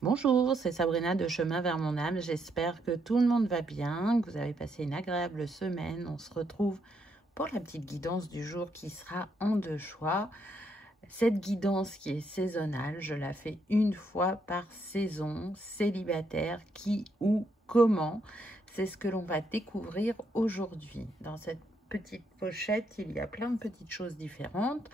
Bonjour, c'est Sabrina de Chemin vers mon âme. J'espère que tout le monde va bien, que vous avez passé une agréable semaine. On se retrouve pour la petite guidance du jour qui sera en deux choix. Cette guidance qui est saisonnale, je la fais une fois par saison. Célibataire, qui, où, comment, c'est ce que l'on va découvrir aujourd'hui. Dans cette petite pochette, il y a plein de petites choses différentes.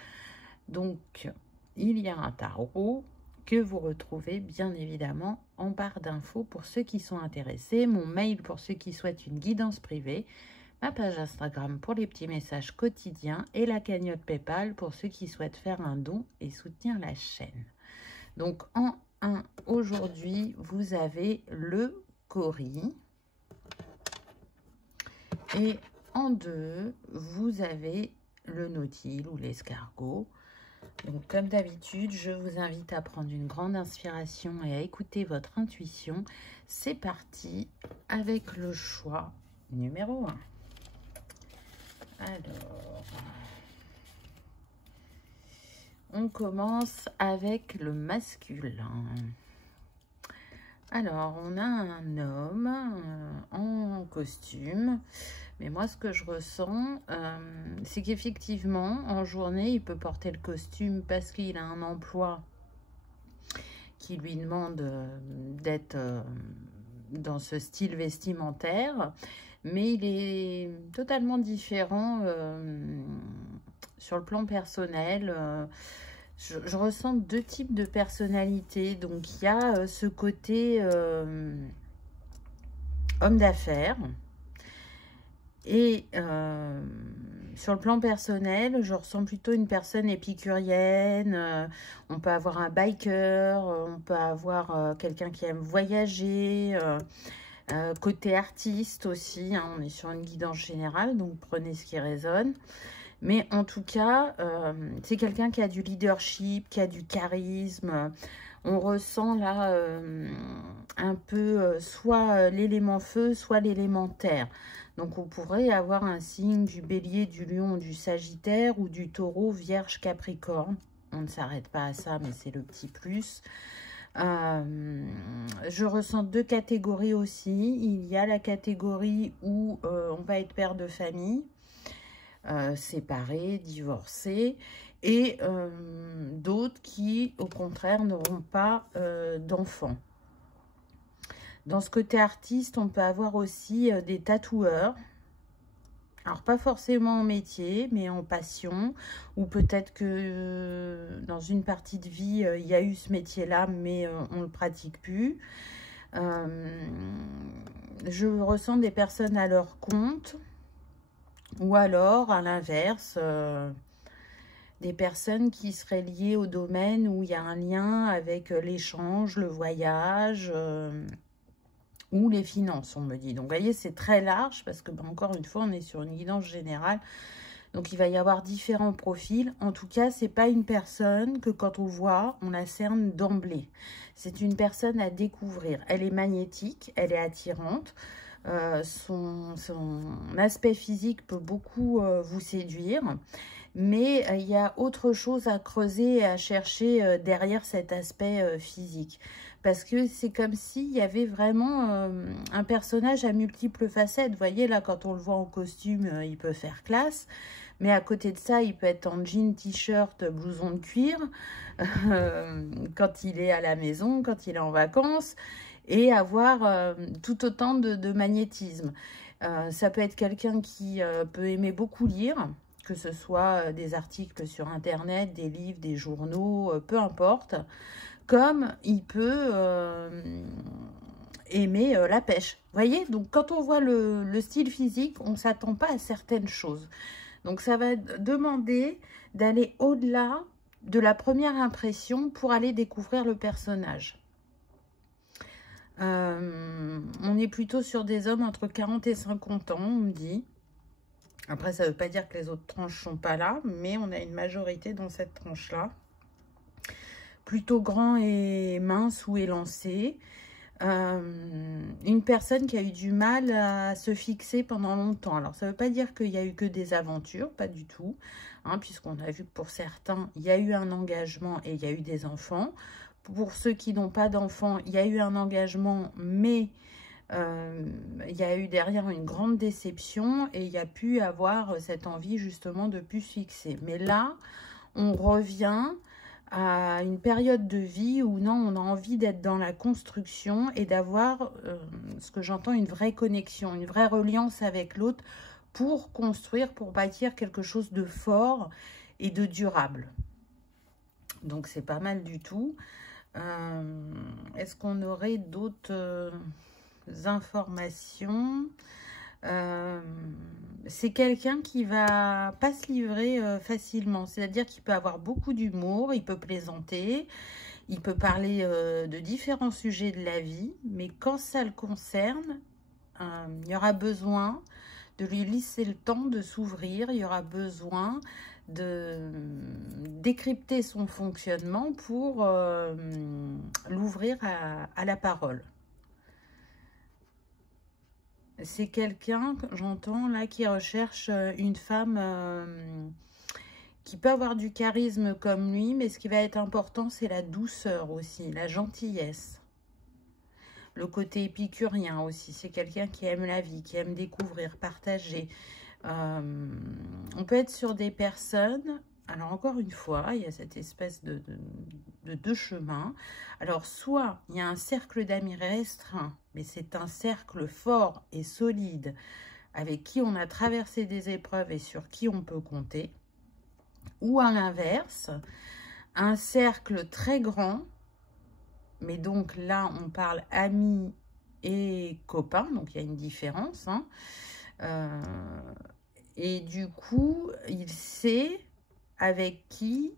Donc, il y a un tarot que vous retrouvez bien évidemment en barre d'infos pour ceux qui sont intéressés, mon mail pour ceux qui souhaitent une guidance privée, ma page Instagram pour les petits messages quotidiens et la cagnotte PayPal pour ceux qui souhaitent faire un don et soutenir la chaîne. Donc en 1, aujourd'hui, vous avez le Cori et en 2, vous avez le Nautile ou l'escargot. Donc, comme d'habitude, je vous invite à prendre une grande inspiration et à écouter votre intuition. C'est parti avec le choix numéro 1. Alors, on commence avec le masculin. Alors, on a un homme en costume. Mais moi, ce que je ressens, c'est qu'effectivement, en journée, il peut porter le costume parce qu'il a un emploi qui lui demande d'être dans ce style vestimentaire. Mais il est totalement différent sur le plan personnel. Je ressens deux types de personnalités. Donc, il y a ce côté homme d'affaires. Et sur le plan personnel, je ressens plutôt une personne épicurienne. On peut avoir un biker, on peut avoir quelqu'un qui aime voyager. Côté artiste aussi, hein, on est sur une guidance générale, donc prenez ce qui résonne. Mais en tout cas, c'est quelqu'un qui a du leadership, qui a du charisme. On ressent là un peu soit l'élément feu, soit l'élément terre. Donc, on pourrait avoir un signe du bélier, du lion, du sagittaire ou du taureau, vierge, capricorne. On ne s'arrête pas à ça, mais c'est le petit plus. Je ressens deux catégories aussi. Il y a la catégorie où on va être père de famille, séparé, divorcé, et d'autres qui, au contraire, n'auront pas d'enfants. Dans ce côté artiste, on peut avoir aussi des tatoueurs. Alors, pas forcément en métier, mais en passion. Ou peut-être que dans une partie de vie, il y a eu ce métier-là, mais on ne le pratique plus. Je ressens des personnes à leur compte. Ou alors, à l'inverse, des personnes qui seraient liées au domaine où il y a un lien avec l'échange, le voyage ou les finances, on me dit. Donc, vous voyez, c'est très large parce que, encore une fois, on est sur une guidance générale. Donc, il va y avoir différents profils. En tout cas, ce n'est pas une personne que quand on voit, on la cerne d'emblée. C'est une personne à découvrir. Elle est magnétique, elle est attirante. Son aspect physique peut beaucoup vous séduire. Mais il y a autre chose à creuser et à chercher derrière cet aspect physique. Parce que c'est comme s'il y avait vraiment un personnage à multiples facettes. Vous voyez, là, quand on le voit en costume, il peut faire classe. Mais à côté de ça, il peut être en jean, t-shirt, blouson de cuir. Quand il est à la maison, quand il est en vacances. Et avoir tout autant de magnétisme. Ça peut être quelqu'un qui peut aimer beaucoup lire, que ce soit des articles sur Internet, des livres, des journaux, peu importe. Comme il peut aimer la pêche. Vous voyez, donc quand on voit le style physique, on ne s'attend pas à certaines choses. Donc ça va demander d'aller au-delà de la première impression pour aller découvrir le personnage. On est plutôt sur des hommes entre 40 et 50 ans, on me dit. Après, ça ne veut pas dire que les autres tranches ne sont pas là, mais on a une majorité dans cette tranche-là. Plutôt grand et mince ou élancé. Une personne qui a eu du mal à se fixer pendant longtemps. Alors, ça ne veut pas dire qu'il y a eu que des aventures, pas du tout. Hein, puisqu'on a vu que pour certains, il y a eu un engagement et il y a eu des enfants. Pour ceux qui n'ont pas d'enfants, il y a eu un engagement, mais il y a eu derrière une grande déception et il y a pu avoir cette envie justement de plus se fixer. Mais là, on revient à une période de vie où non, on a envie d'être dans la construction et d'avoir, ce que j'entends, une vraie connexion, une vraie reliance avec l'autre pour construire, pour bâtir quelque chose de fort et de durable. Donc, c'est pas mal du tout. Est-ce qu'on aurait d'autres informations? C'est quelqu'un qui va pas se livrer facilement, c'est-à-dire qu'il peut avoir beaucoup d'humour, il peut plaisanter, il peut parler de différents sujets de la vie, mais quand ça le concerne, il y aura besoin de lui laisser le temps de s'ouvrir, il y aura besoin de décrypter son fonctionnement pour l'ouvrir à la parole. C'est quelqu'un, j'entends là, qui recherche une femme qui peut avoir du charisme comme lui, mais ce qui va être important, c'est la douceur aussi, la gentillesse. Le côté épicurien aussi, c'est quelqu'un qui aime la vie, qui aime découvrir, partager. On peut être sur des personnes, alors encore une fois, il y a cette espèce de deux chemins. Alors soit il y a un cercle d'amis restreint, mais c'est un cercle fort et solide, avec qui on a traversé des épreuves et sur qui on peut compter. Ou à l'inverse, un cercle très grand, mais donc là, on parle amis et copains, donc il y a une différence. Hein. Et du coup, il sait avec qui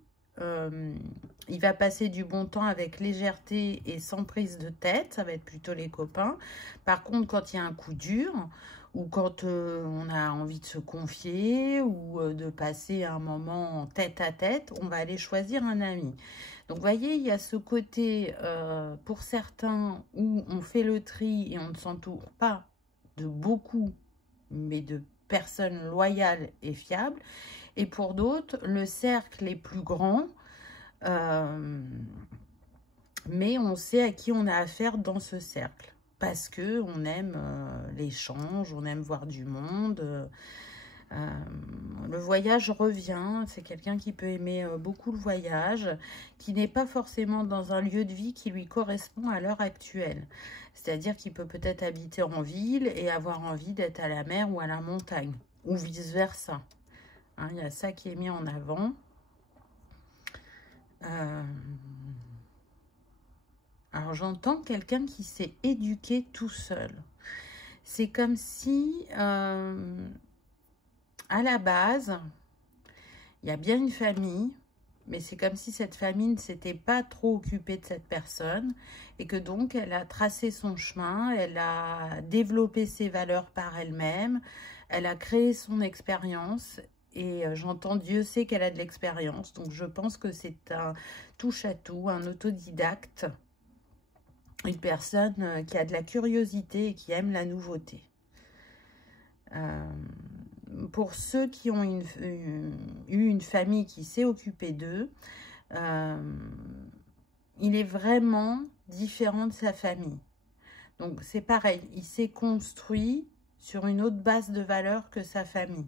il va passer du bon temps avec légèreté et sans prise de tête. Ça va être plutôt les copains. Par contre, quand il y a un coup dur, ou quand on a envie de se confier, ou de passer un moment tête à tête, on va aller choisir un ami. Donc, vous voyez, il y a ce côté, pour certains, où on fait le tri et on ne s'entoure pas de beaucoup, mais de personnes loyales et fiables. Et pour d'autres, le cercle est plus grand, mais on sait à qui on a affaire dans ce cercle. Parce qu'on aime l'échange, on aime voir du monde. Le voyage revient, c'est quelqu'un qui peut aimer beaucoup le voyage, qui n'est pas forcément dans un lieu de vie qui lui correspond à l'heure actuelle. C'est-à-dire qu'il peut peut-être habiter en ville et avoir envie d'être à la mer ou à la montagne, ou vice-versa. Hein, il y a ça qui est mis en avant. Alors, j'entends quelqu'un qui s'est éduqué tout seul. C'est comme si... à la base, il y a bien une famille, mais c'est comme si cette famille ne s'était pas trop occupée de cette personne et que donc elle a tracé son chemin, elle a développé ses valeurs par elle-même, elle a créé son expérience et j'entends Dieu sait qu'elle a de l'expérience. Donc je pense que c'est un touche-à-tout, un autodidacte, une personne qui a de la curiosité et qui aime la nouveauté. Pour ceux qui ont eu une famille qui s'est occupée d'eux, il est vraiment différent de sa famille. Donc, c'est pareil, il s'est construit sur une autre base de valeurs que sa famille.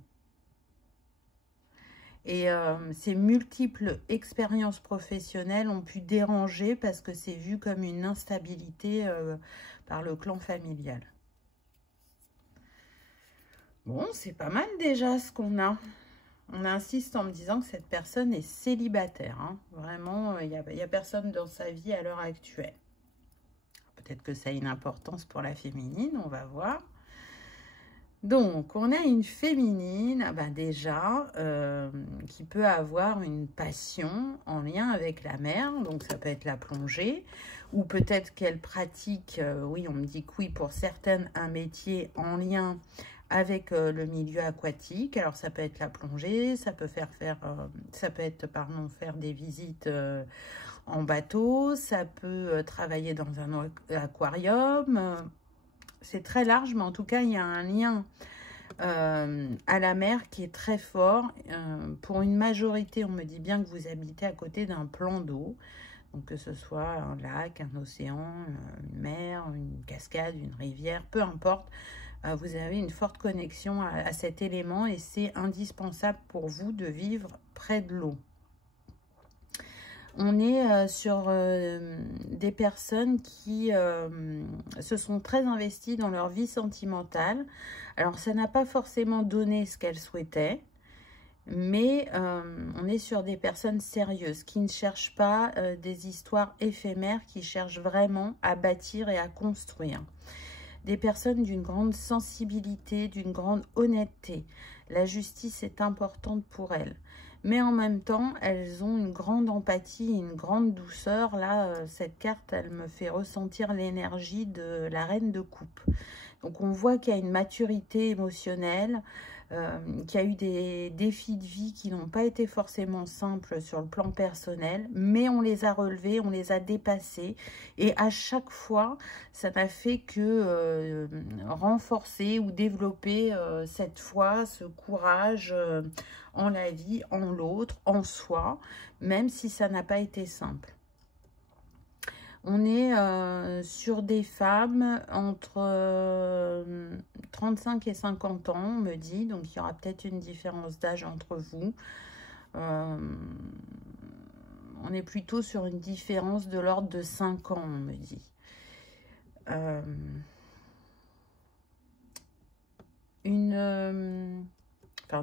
Et ces multiples expériences professionnelles ont pu déranger parce que c'est vu comme une instabilité par le clan familial. Bon, c'est pas mal déjà ce qu'on a. On insiste en me disant que cette personne est célibataire. Hein. Vraiment, il n'y a personne dans sa vie à l'heure actuelle. Peut-être que ça a une importance pour la féminine, on va voir. Donc, on a une féminine, déjà, qui peut avoir une passion en lien avec la mer. Donc, ça peut être la plongée. Ou peut-être qu'elle pratique, oui, on me dit que oui, pour certaines, un métier en lien avec le milieu aquatique. Alors, ça peut être la plongée, ça peut faire des visites en bateau, ça peut travailler dans un aquarium. C'est très large, mais en tout cas, il y a un lien à la mer qui est très fort. Pour une majorité, on me dit bien que vous habitez à côté d'un plan d'eau. Donc que ce soit un lac, un océan, une mer, une cascade, une rivière, peu importe. Vous avez une forte connexion à cet élément et c'est indispensable pour vous de vivre près de l'eau. On est sur des personnes qui se sont très investies dans leur vie sentimentale. Alors, ça n'a pas forcément donné ce qu'elles souhaitaient, mais on est sur des personnes sérieuses qui ne cherchent pas des histoires éphémères, qui cherchent vraiment à bâtir et à construire. Des personnes d'une grande sensibilité, d'une grande honnêteté. La justice est importante pour elles. Mais en même temps, elles ont une grande empathie, une grande douceur. Là, cette carte, elle me fait ressentir l'énergie de la reine de coupe. Donc, on voit qu'il y a une maturité émotionnelle, qu'il y a eu des défis de vie qui n'ont pas été forcément simples sur le plan personnel, mais on les a relevés, on les a dépassés. Et à chaque fois, ça n'a fait que renforcer ou développer cette foi, ce courage en la vie, en l'autre, en soi, même si ça n'a pas été simple. On est sur des femmes entre 35 et 50 ans, on me dit. Donc, il y aura peut-être une différence d'âge entre vous. On est plutôt sur une différence de l'ordre de 5 ans, on me dit.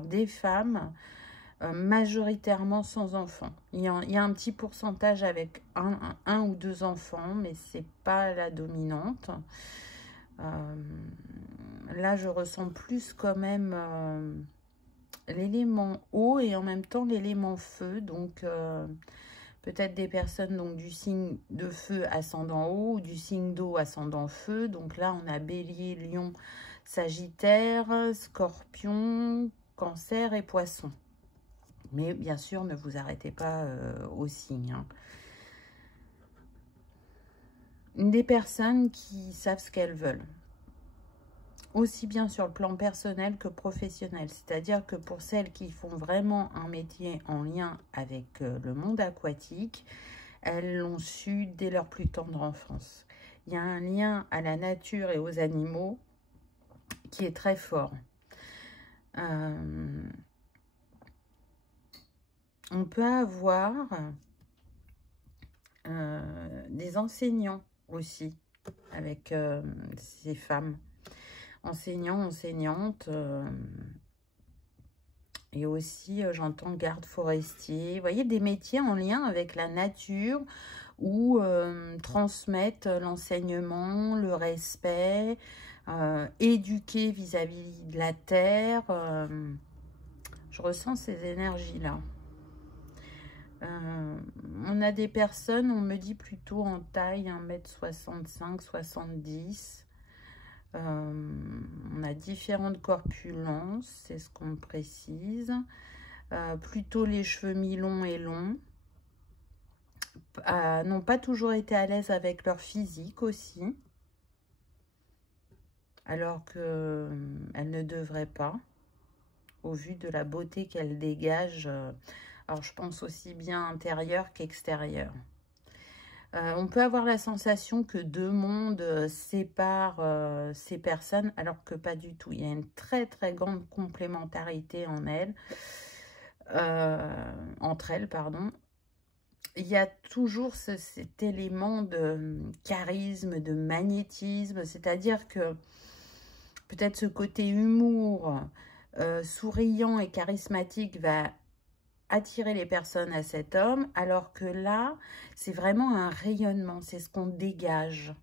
Des femmes majoritairement sans enfants. Il y a un petit pourcentage avec un ou deux enfants, mais c'est pas la dominante. Là, je ressens plus quand même l'élément eau et en même temps l'élément feu. Donc, peut-être des personnes donc, du signe de feu ascendant eau ou du signe d'eau ascendant feu. Donc là, on a Bélier, Lion, Sagittaire, Scorpion, Cancer et Poisson. Mais bien sûr, ne vous arrêtez pas aux signes. Hein. Des personnes qui savent ce qu'elles veulent. Aussi bien sur le plan personnel que professionnel. C'est-à-dire que pour celles qui font vraiment un métier en lien avec le monde aquatique, elles l'ont su dès leur plus tendre enfance. Il y a un lien à la nature et aux animaux qui est très fort. On peut avoir des enseignants aussi avec ces femmes. Enseignants, enseignantes. Et aussi, j'entends garde forestier. Vous voyez, des métiers en lien avec la nature ou transmettre l'enseignement, le respect, éduquer vis-à-vis de la terre. Je ressens ces énergies-là. On a des personnes, on me dit plutôt en taille 1m65, 70. On a différentes corpulences, c'est ce qu'on me précise. Plutôt les cheveux mi-longs et longs. N'ont pas toujours été à l'aise avec leur physique aussi. Alors qu'elles ne devraient pas, au vu de la beauté qu'elles dégagent. Alors, je pense aussi bien intérieur qu'extérieur. On peut avoir la sensation que deux mondes séparent ces personnes, alors que pas du tout. Il y a une très, très grande complémentarité entre elles, pardon. Il y a toujours cet élément de charisme, de magnétisme, c'est-à-dire que peut-être ce côté humour, souriant et charismatique va attirer les personnes à cet homme, alors que là, c'est vraiment un rayonnement, c'est ce qu'on dégage.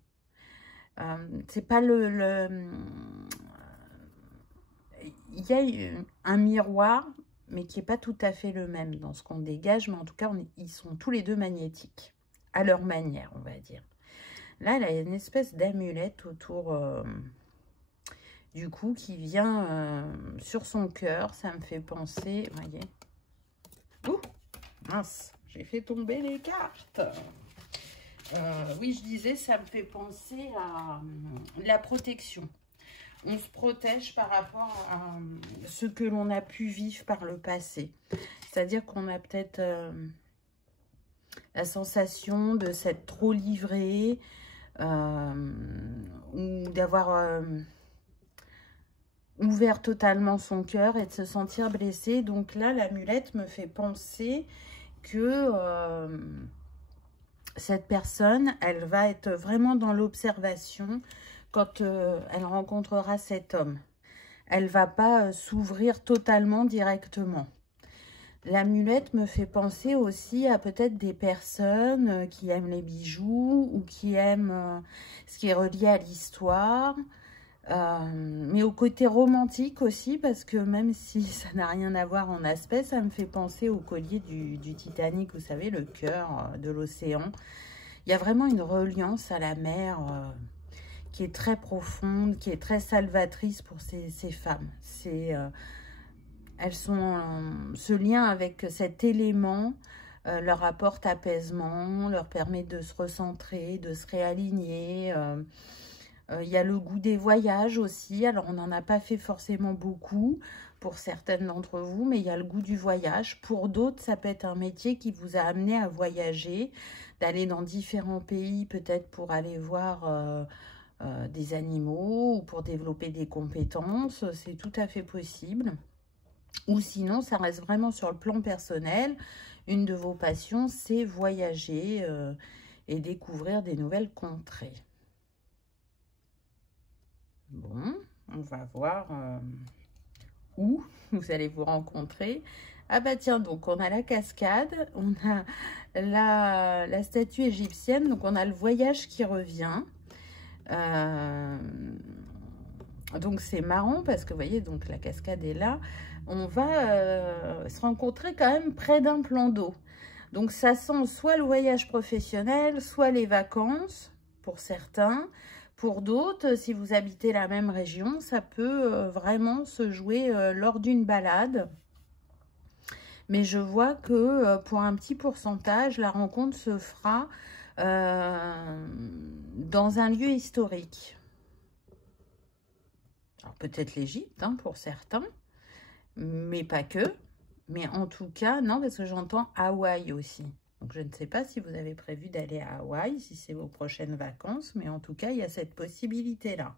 C'est pas il y a un miroir, mais qui n'est pas tout à fait le même dans ce qu'on dégage, mais en tout cas, ils sont tous les deux magnétiques, à leur manière, on va dire. Là, elle a une espèce d'amulette autour du cou qui vient sur son cœur. Ça me fait penser, vous voyez. Ouh, mince, j'ai fait tomber les cartes. Oui, je disais, ça me fait penser à la protection. On se protège par rapport à ce que l'on a pu vivre par le passé. C'est-à-dire qu'on a peut-être la sensation de s'être trop livré ou d'avoir ouvert totalement son cœur et de se sentir blessé. Donc là, l'amulette me fait penser que cette personne, elle va être vraiment dans l'observation quand elle rencontrera cet homme. Elle ne va pas s'ouvrir totalement directement. L'amulette me fait penser aussi à peut-être des personnes qui aiment les bijoux ou qui aiment ce qui est relié à l'histoire, mais au côté romantique aussi, parce que même si ça n'a rien à voir en aspect, ça me fait penser au collier du Titanic, vous savez, le cœur de l'océan. Il y a vraiment une reliance à la mer qui est très profonde, qui est très salvatrice pour ces femmes. Elles sont, ce lien avec cet élément leur apporte apaisement, leur permet de se recentrer, de se réaligner. Il y a le goût des voyages aussi. Alors, on n'en a pas fait forcément beaucoup pour certaines d'entre vous, mais il y a le goût du voyage. Pour d'autres, ça peut être un métier qui vous a amené à voyager, d'aller dans différents pays, peut-être pour aller voir des animaux ou pour développer des compétences. C'est tout à fait possible. Ou sinon, ça reste vraiment sur le plan personnel. Une de vos passions, c'est voyager et découvrir des nouvelles contrées. Bon, on va voir où vous allez vous rencontrer. Ah bah tiens, donc on a la cascade, on a la statue égyptienne, donc on a le voyage qui revient. Donc c'est marrant parce que vous voyez, donc la cascade est là. On va se rencontrer quand même près d'un plan d'eau. Donc ça sent soit le voyage professionnel, soit les vacances pour certains. Pour d'autres, si vous habitez la même région, ça peut vraiment se jouer lors d'une balade. Mais je vois que pour un petit pourcentage, la rencontre se fera dans un lieu historique. Alors peut-être l'Égypte hein, pour certains, mais pas que. Mais en tout cas, non, parce que j'entends Hawaï aussi. Donc, je ne sais pas si vous avez prévu d'aller à Hawaï, si c'est vos prochaines vacances, mais en tout cas, il y a cette possibilité-là.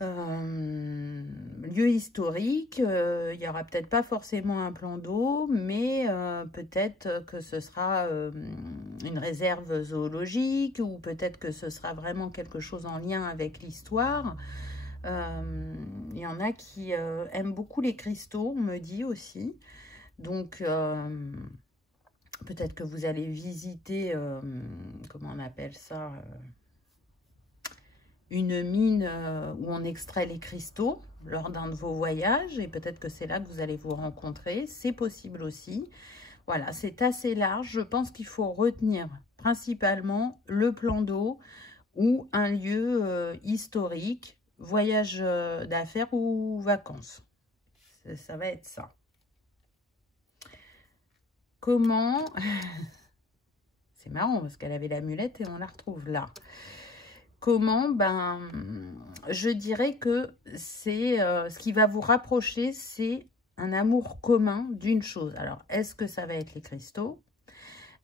Lieu historique, il n'y aura peut-être pas forcément un plan d'eau, mais peut-être que ce sera une réserve zoologique ou peut-être que ce sera vraiment quelque chose en lien avec l'histoire. Il y en a qui aiment beaucoup les cristaux, on me dit aussi. Donc, peut-être que vous allez visiter, comment on appelle ça, une mine où on extrait les cristaux lors d'un de vos voyages. Et peut-être que c'est là que vous allez vous rencontrer. C'est possible aussi. Voilà, c'est assez large. Je pense qu'il faut retenir principalement le plan d'eau ou un lieu historique, voyage d'affaires ou vacances. Ça va être ça. Comment... C'est marrant parce qu'elle avait l'amulette et on la retrouve là. Comment? Ben, je dirais que c'est ce qui va vous rapprocher, c'est un amour commun d'une chose. Alors, est-ce que ça va être les cristaux?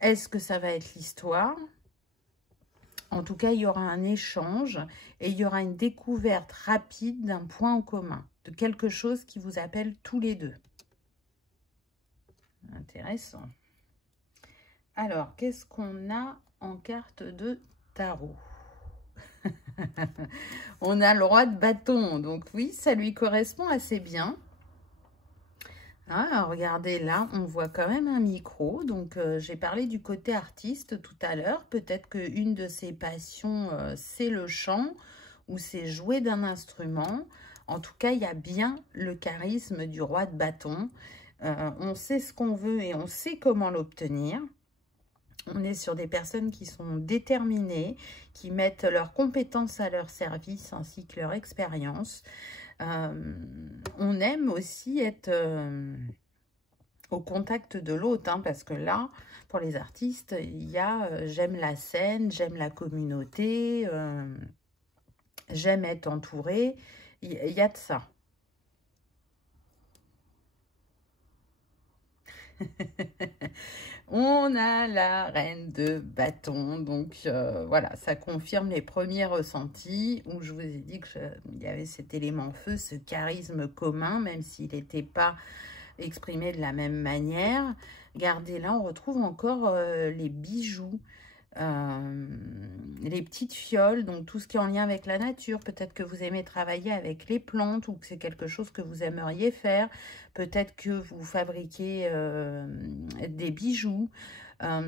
Est-ce que ça va être l'histoire? En tout cas, il y aura un échange et il y aura une découverte rapide d'un point en commun, de quelque chose qui vous appelle tous les deux. Intéressant. Alors, qu'est-ce qu'on a en carte de tarot? On a le roi de bâton, donc oui, ça lui correspond assez bien. Ah, regardez, là, on voit quand même un micro. Donc, j'ai parlé du côté artiste tout à l'heure. Peut-être qu'une de ses passions, c'est le chant ou c'est jouer d'un instrument. En tout cas, il y a bien le charisme du roi de bâton. On sait ce qu'on veut et on sait comment l'obtenir. On est sur des personnes qui sont déterminées, qui mettent leurs compétences à leur service ainsi que leur expérience. On aime aussi être au contact de l'autre, hein, parce que là, pour les artistes, il y a j'aime la scène, j'aime la communauté, j'aime être entourée, il y a de ça. On a la reine de bâton, donc voilà, ça confirme les premiers ressentis où je vous ai dit qu'il y avait cet élément feu, ce charisme commun, même s'il n'était pas exprimé de la même manière. Regardez, là, on retrouve encore les bijoux, les petites fioles, donc tout ce qui est en lien avec la nature. Peut-être que vous aimez travailler avec les plantes ou que c'est quelque chose que vous aimeriez faire. Peut-être que vous fabriquez des bijoux.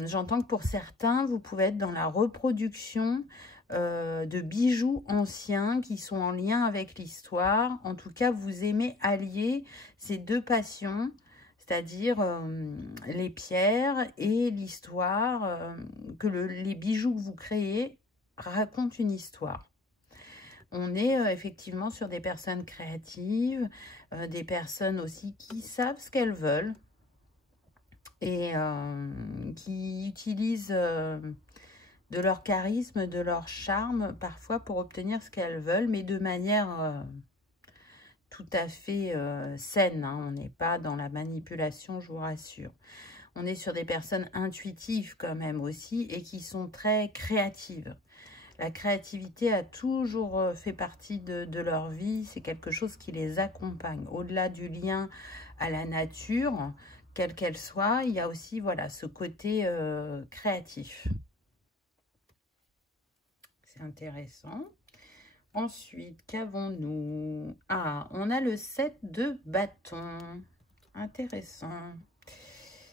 J'entends que pour certains, vous pouvez être dans la reproduction de bijoux anciens qui sont en lien avec l'histoire. En tout cas, vous aimez allier ces deux passions, c'est-à-dire les pierres et l'histoire, que les bijoux que vous créez racontent une histoire. On est effectivement sur des personnes créatives, des personnes aussi qui savent ce qu'elles veulent et qui utilisent de leur charisme, de leur charme, parfois pour obtenir ce qu'elles veulent, mais de manière tout à fait saine. Hein. On n'est pas dans la manipulation, je vous rassure. On est sur des personnes intuitives quand même aussi et qui sont très créatives. La créativité a toujours fait partie de leur vie. C'est quelque chose qui les accompagne. Au-delà du lien à la nature, quelle qu'elle soit, il y a aussi voilà, ce côté créatif. C'est intéressant. Ensuite, qu'avons-nous? Ah, on a le 7 de bâton. Intéressant.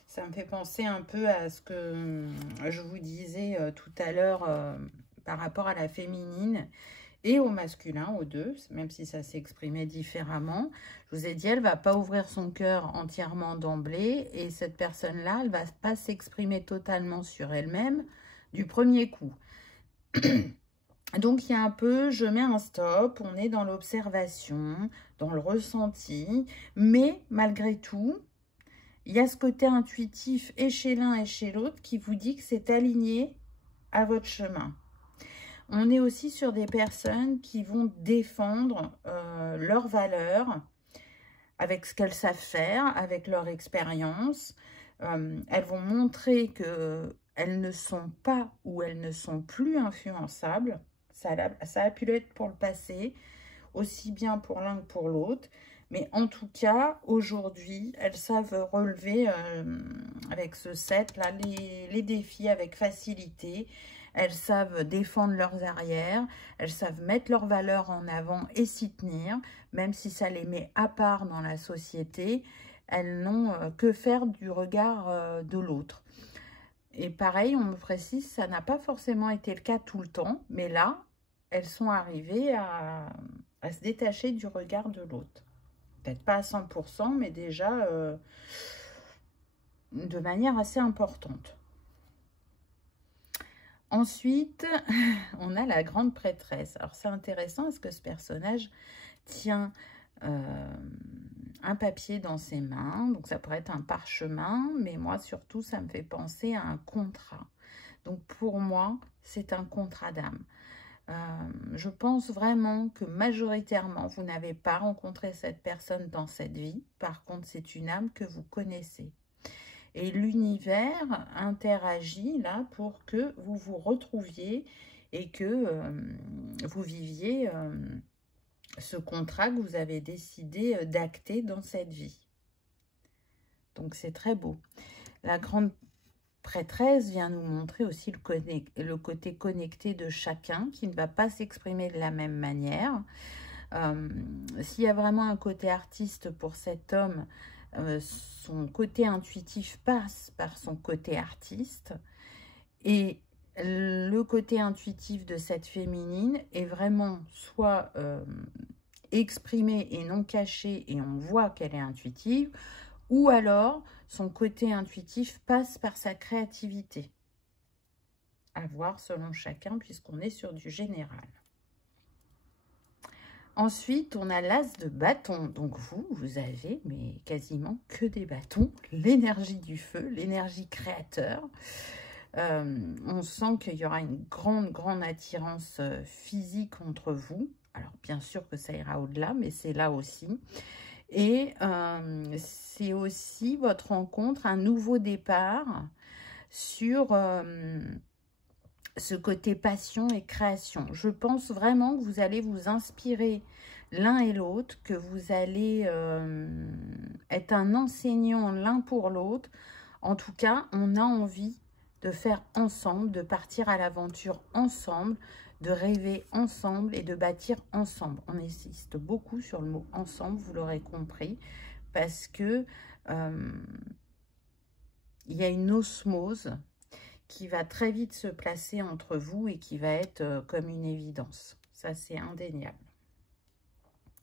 Ça me fait penser un peu à ce que je vous disais tout à l'heure par rapport à la féminine et au masculin, aux deux, même si ça s'exprimait différemment. Je vous ai dit, elle ne va pas ouvrir son cœur entièrement d'emblée et cette personne-là, elle ne va pas s'exprimer totalement sur elle-même du premier coup. Donc, il y a un peu, je mets un stop, on est dans l'observation, dans le ressenti, mais malgré tout, il y a ce côté intuitif et chez l'un et chez l'autre qui vous dit que c'est aligné à votre chemin. On est aussi sur des personnes qui vont défendre leurs valeurs avec ce qu'elles savent faire, avec leur expérience. Elles vont montrer qu'elles ne sont pas ou elles ne sont plus influençables. Ça a pu l'être pour le passé, aussi bien pour l'un que pour l'autre. Mais en tout cas, aujourd'hui, elles savent relever avec ce 7-là les défis avec facilité. Elles savent défendre leurs arrières. Elles savent mettre leurs valeurs en avant et s'y tenir. Même si ça les met à part dans la société, elles n'ont que faire du regard de l'autre. Et pareil, on me précise, ça n'a pas forcément été le cas tout le temps. Mais là, elles sont arrivées à se détacher du regard de l'autre. Peut-être pas à 100%, mais déjà de manière assez importante. Ensuite, on a la grande prêtresse. Alors, c'est intéressant, est-ce que ce personnage tient un papier dans ses mains? Donc, ça pourrait être un parchemin, mais moi, surtout, ça me fait penser à un contrat. Donc, pour moi, c'est un contrat d'âme. Je pense vraiment que majoritairement, vous n'avez pas rencontré cette personne dans cette vie. Par contre, c'est une âme que vous connaissez. Et l'univers interagit là pour que vous vous retrouviez et que vous viviez ce contrat que vous avez décidé d'acter dans cette vie. Donc, c'est très beau. La grande prêtresse vient nous montrer aussi le côté connecté de chacun qui ne va pas s'exprimer de la même manière. S'il y a vraiment un côté artiste pour cet homme, son côté intuitif passe par son côté artiste. Et le côté intuitif de cette féminine est vraiment soit exprimé et non caché et on voit qu'elle est intuitive, ou alors son côté intuitif passe par sa créativité. À voir selon chacun puisqu'on est sur du général. Ensuite, on a l'as de bâton. Donc vous avez mais quasiment que des bâtons. L'énergie du feu, l'énergie créateur. On sent qu'il y aura une grande attirance physique entre vous. Alors, bien sûr que ça ira au-delà, mais c'est là aussi. Et c'est aussi votre rencontre, un nouveau départ sur ce côté passion et création. Je pense vraiment que vous allez vous inspirer l'un et l'autre, que vous allez être un enseignant l'un pour l'autre. En tout cas, on a envie de faire ensemble, de partir à l'aventure ensemble, de rêver ensemble et de bâtir ensemble. On insiste beaucoup sur le mot ensemble, vous l'aurez compris, parce que il y a une osmose qui va très vite se placer entre vous et qui va être comme une évidence. Ça, c'est indéniable.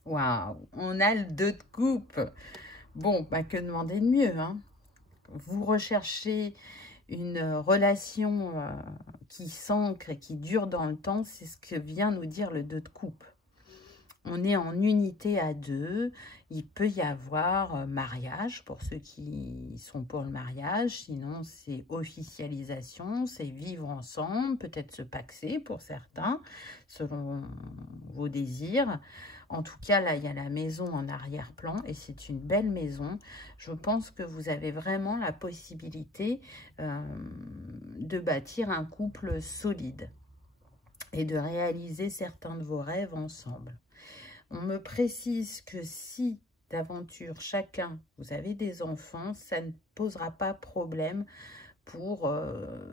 Waouh, on a le 2 de coupe. Bon, bah, que demander de mieux, hein? Vous recherchez une relation qui s'ancre et qui dure dans le temps, c'est ce que vient nous dire le 2 de coupe. On est en unité à deux, il peut y avoir mariage pour ceux qui sont pour le mariage, sinon c'est officialisation, c'est vivre ensemble, peut-être se paxer pour certains, selon vos désirs. En tout cas, là, il y a la maison en arrière-plan et c'est une belle maison. Je pense que vous avez vraiment la possibilité de bâtir un couple solide et de réaliser certains de vos rêves ensemble. On me précise que si d'aventure chacun, vous avez des enfants, ça ne posera pas problème pour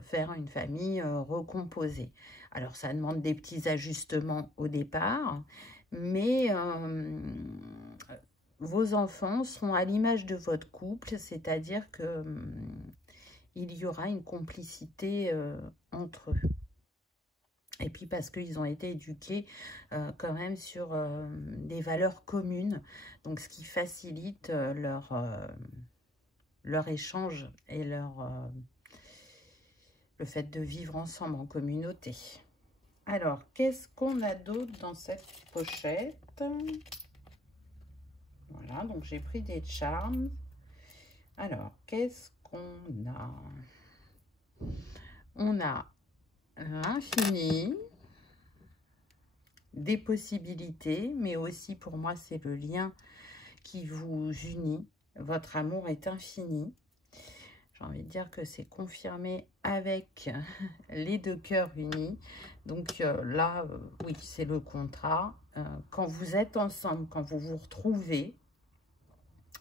faire une famille recomposée. Alors, ça demande des petits ajustements au départ, mais vos enfants seront à l'image de votre couple, c'est-à-dire que il y aura une complicité entre eux. Et puis parce qu'ils ont été éduqués quand même sur des valeurs communes, donc ce qui facilite leur échange et le fait de vivre ensemble en communauté. Alors, qu'est-ce qu'on a d'autre dans cette pochette? Voilà, donc j'ai pris des charms. Alors, qu'est-ce qu'on a? On a l'infini, des possibilités, mais aussi pour moi c'est le lien qui vous unit. Votre amour est infini. J'ai envie de dire que c'est confirmé avec les 2 cœurs unis. Donc là, oui, c'est le contrat. Quand vous êtes ensemble, quand vous vous retrouvez,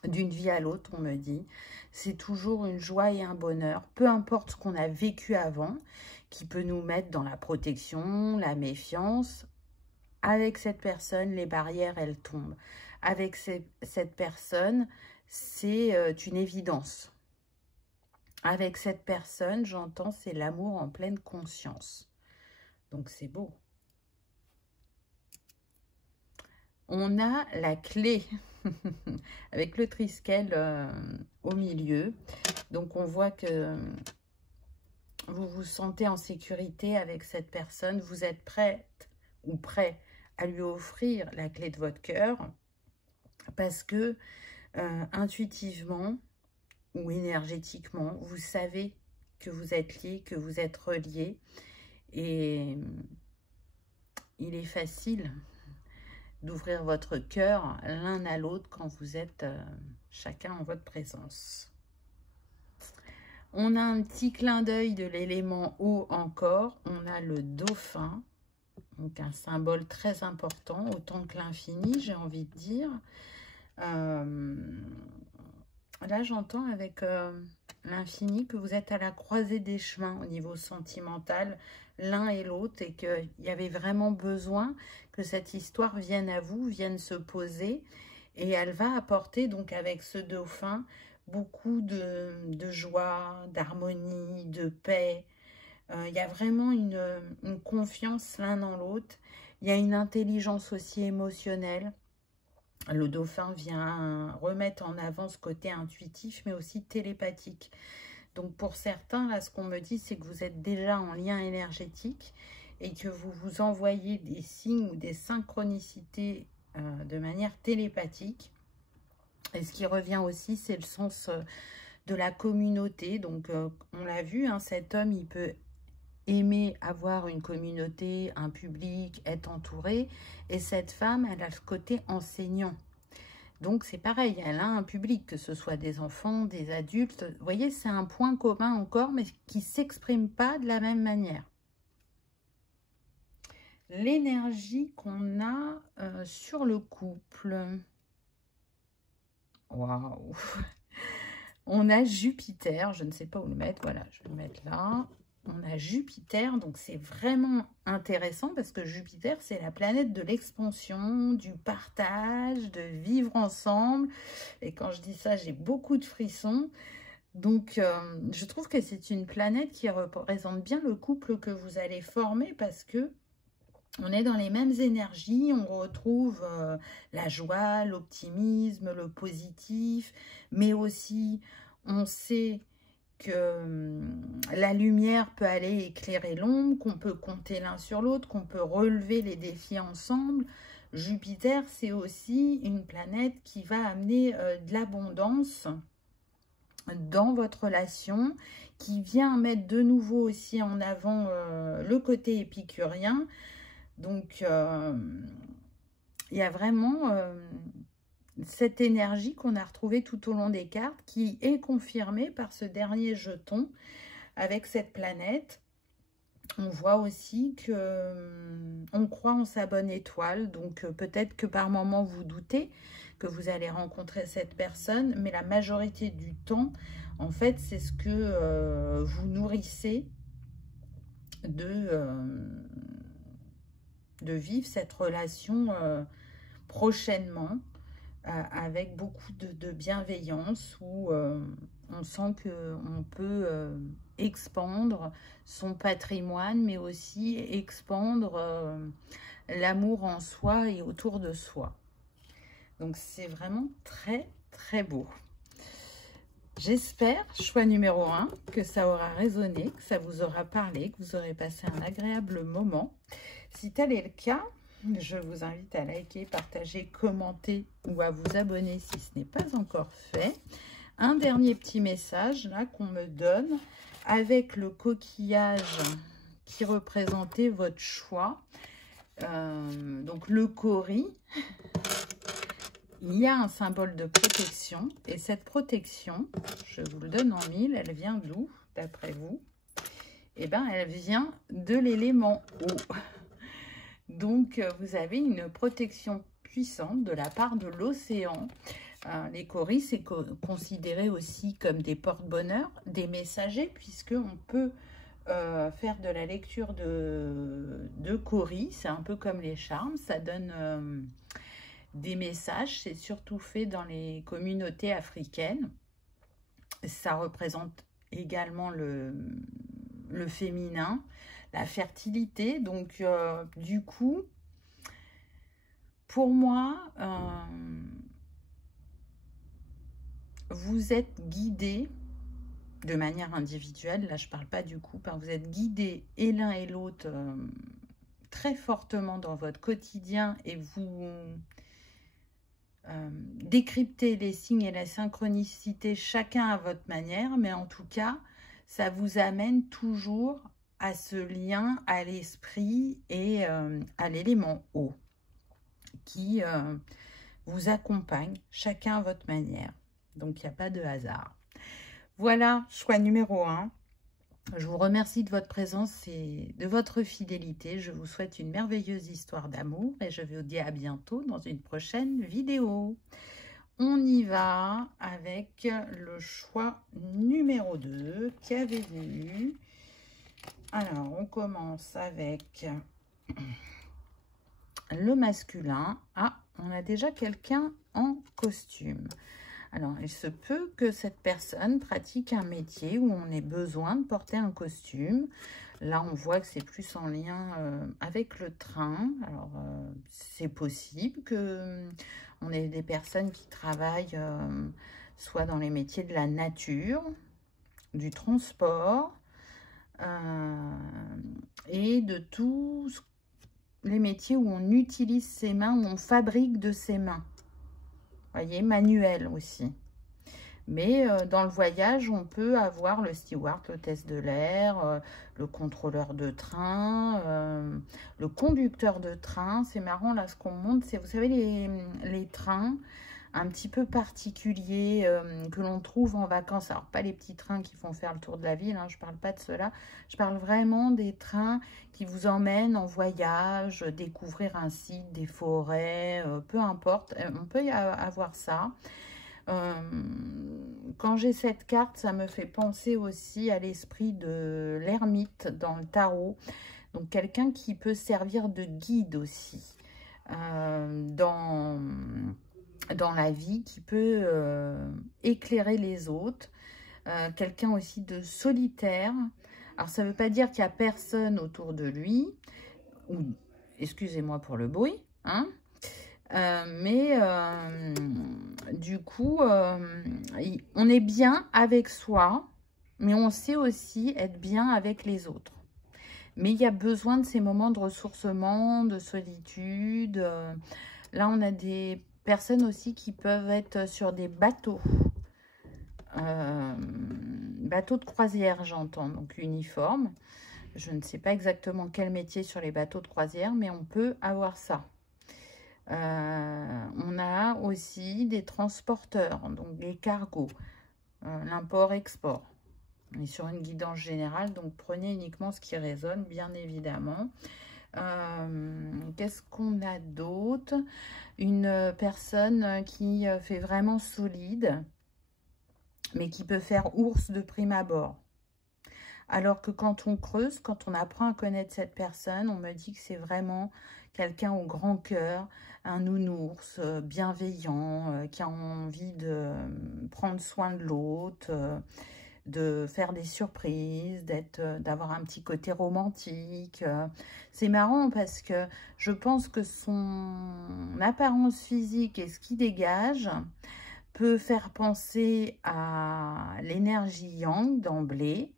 d'une vie à l'autre, on me dit, c'est toujours une joie et un bonheur, peu importe ce qu'on a vécu avant, qui peut nous mettre dans la protection, la méfiance. Avec cette personne, les barrières, elles tombent. Avec cette personne, c'est une évidence. Avec cette personne, j'entends, c'est l'amour en pleine conscience. Donc, c'est beau. On a la clé avec le triskel au milieu. Donc, on voit que vous vous sentez en sécurité avec cette personne. Vous êtes prête ou prêt à lui offrir la clé de votre cœur parce que intuitivement ou énergétiquement, vous savez que vous êtes liés, que vous êtes reliés et il est facile d'ouvrir votre cœur l'un à l'autre quand vous êtes chacun en votre présence. On a un petit clin d'œil de l'élément eau encore. On a le dauphin, donc un symbole très important, autant que l'infini, j'ai envie de dire. Là, j'entends avec l'infini que vous êtes à la croisée des chemins au niveau sentimental, l'un et l'autre, et qu'il y avait vraiment besoin que cette histoire vienne à vous, vienne se poser. Et elle va apporter, donc avec ce dauphin, beaucoup de joie, d'harmonie, de paix. Il y a vraiment une confiance l'un dans l'autre. Il y a une intelligence aussi émotionnelle. Le dauphin vient remettre en avant ce côté intuitif, mais aussi télépathique. Donc, pour certains, là, ce qu'on me dit, c'est que vous êtes déjà en lien énergétique et que vous vous envoyez des signes ou des synchronicités de manière télépathique. Et ce qui revient aussi, c'est le sens de la communauté. Donc, on l'a vu, hein, cet homme, il peut aimer avoir une communauté, un public, être entouré. Et cette femme, elle a le côté enseignant. Donc, c'est pareil, elle a un public, que ce soit des enfants, des adultes. Vous voyez, c'est un point commun encore, mais qui ne s'exprime pas de la même manière. L'énergie qu'on a sur le couple. Waouh! On a Jupiter, je ne sais pas où le mettre, voilà, je vais le mettre là. On a Jupiter, donc c'est vraiment intéressant parce que Jupiter, c'est la planète de l'expansion, du partage, de vivre ensemble. Et quand je dis ça, j'ai beaucoup de frissons. Donc, je trouve que c'est une planète qui représente bien le couple que vous allez former parce que on est dans les mêmes énergies, on retrouve la joie, l'optimisme, le positif, mais aussi on sait que la lumière peut aller éclairer l'ombre, qu'on peut compter l'un sur l'autre, qu'on peut relever les défis ensemble. Jupiter, c'est aussi une planète qui va amener de l'abondance dans votre relation, qui vient mettre de nouveau aussi en avant le côté épicurien. Donc, il y a vraiment cette énergie qu'on a retrouvée tout au long des cartes qui est confirmée par ce dernier jeton avec cette planète. On voit aussi que on croit en sa bonne étoile. Donc, peut-être que par moment, vous doutez que vous allez rencontrer cette personne. Mais la majorité du temps, en fait, c'est ce que vous nourrissez de vivre cette relation prochainement avec beaucoup de bienveillance où on sent qu'on peut expandre son patrimoine mais aussi expandre l'amour en soi et autour de soi. Donc c'est vraiment très très beau. J'espère, choix numéro 1, que ça aura résonné, que ça vous aura parlé, que vous aurez passé un agréable moment. Si tel est le cas, je vous invite à liker, partager, commenter ou à vous abonner si ce n'est pas encore fait. Un dernier petit message là qu'on me donne avec le coquillage qui représentait votre choix. Donc le cori. Il y a un symbole de protection et cette protection, je vous le donne en mille, elle vient d'où d'après vous? Eh bien, elle vient de l'élément eau. Donc, vous avez une protection puissante de la part de l'océan. Les coris, c'est considéré aussi comme des porte-bonheur, des messagers, puisqu'on peut faire de la lecture de coris. C'est un peu comme les charmes, ça donne des messages. C'est surtout fait dans les communautés africaines. Ça représente également le féminin, la fertilité. Donc, du coup, pour moi, vous êtes guidés de manière individuelle. Là, je ne parle pas du couple. Vous êtes guidés et l'un et l'autre très fortement dans votre quotidien et vous décryptez les signes et la synchronicité chacun à votre manière. Mais en tout cas, ça vous amène toujours à ce lien à l'esprit et à l'élément eau qui vous accompagne chacun à votre manière. Donc, il n'y a pas de hasard. Voilà, choix numéro 1. Je vous remercie de votre présence et de votre fidélité. Je vous souhaite une merveilleuse histoire d'amour et je vous dis à bientôt dans une prochaine vidéo. On y va avec le choix numéro 2 qui avait vu. Alors, on commence avec le masculin. Ah, on a déjà quelqu'un en costume. Alors, il se peut que cette personne pratique un métier où on ait besoin de porter un costume. Là, on voit que c'est plus en lien avec le train. Alors, c'est possible que on ait des personnes qui travaillent soit dans les métiers de la nature, du transport et de tous les métiers où on utilise ses mains, où on fabrique de ses mains. Voyez, manuel aussi. Mais dans le voyage, on peut avoir le steward, l'hôtesse de l'air, le contrôleur de train, le conducteur de train. C'est marrant, là, ce qu'on montre, c'est, vous savez, les trains un petit peu particulier que l'on trouve en vacances. Alors, pas les petits trains qui font faire le tour de la ville, hein, je ne parle pas de cela. Je parle vraiment des trains qui vous emmènent en voyage, découvrir un site, des forêts, peu importe. On peut y avoir ça. Quand j'ai cette carte, ça me fait penser aussi à l'esprit de l'ermite dans le tarot. Donc, quelqu'un qui peut servir de guide aussi dans la vie, qui peut éclairer les autres. Quelqu'un aussi de solitaire. Alors, ça ne veut pas dire qu'il n'y a personne autour de lui. Ou, excusez-moi pour le bruit, hein. Mais du coup, on est bien avec soi, mais on sait aussi être bien avec les autres. Mais il y a besoin de ces moments de ressourcement, de solitude. Là, on a des personnes aussi qui peuvent être sur des bateaux. Bateaux de croisière, j'entends, donc uniforme. Je ne sais pas exactement quel métier sur les bateaux de croisière, mais on peut avoir ça. On a aussi des transporteurs, donc des cargos, l'import-export. On est sur une guidance générale, donc prenez uniquement ce qui résonne, bien évidemment. Qu'est-ce qu'on a d'autre? Une personne qui fait vraiment solide, mais qui peut faire ours de prime abord. Alors que quand on creuse, quand on apprend à connaître cette personne, on me dit que c'est vraiment quelqu'un au grand cœur, un nounours bienveillant, qui a envie de prendre soin de l'autre, de faire des surprises, d'avoir un petit côté romantique. C'est marrant parce que je pense que son apparence physique et ce qu'il dégage peut faire penser à l'énergie yang d'emblée,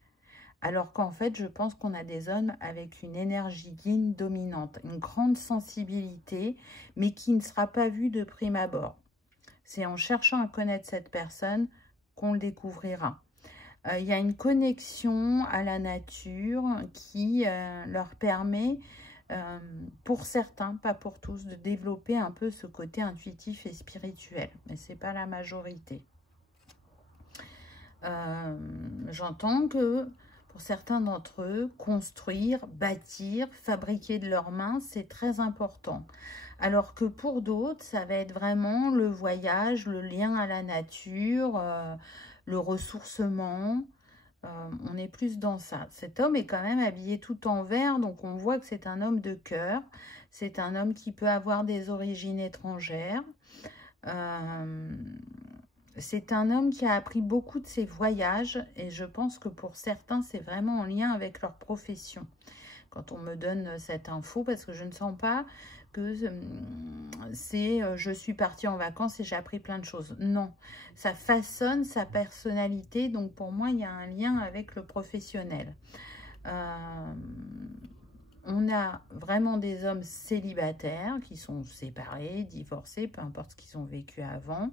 alors qu'en fait, je pense qu'on a des hommes avec une énergie yin dominante, une grande sensibilité, mais qui ne sera pas vue de prime abord. C'est en cherchant à connaître cette personne qu'on le découvrira. Il y a une connexion à la nature qui leur permet, pour certains, pas pour tous, de développer un peu ce côté intuitif et spirituel. Mais ce n'est pas la majorité. J'entends que pour certains d'entre eux, construire, bâtir, fabriquer de leurs mains, c'est très important. Alors que pour d'autres, ça va être vraiment le voyage, le lien à la nature, le ressourcement. On est plus dans ça. Cet homme est quand même habillé tout en vert, donc on voit que c'est un homme de cœur. C'est un homme qui peut avoir des origines étrangères. C'est un homme qui a appris beaucoup de ses voyages et je pense que pour certains, c'est vraiment en lien avec leur profession. Quand on me donne cette info, parce que je ne sens pas que c'est je suis partie en vacances et j'ai appris plein de choses. Non, ça façonne sa personnalité. Donc pour moi, il y a un lien avec le professionnel. On a vraiment des hommes célibataires qui sont séparés, divorcés, peu importe ce qu'ils ont vécu avant,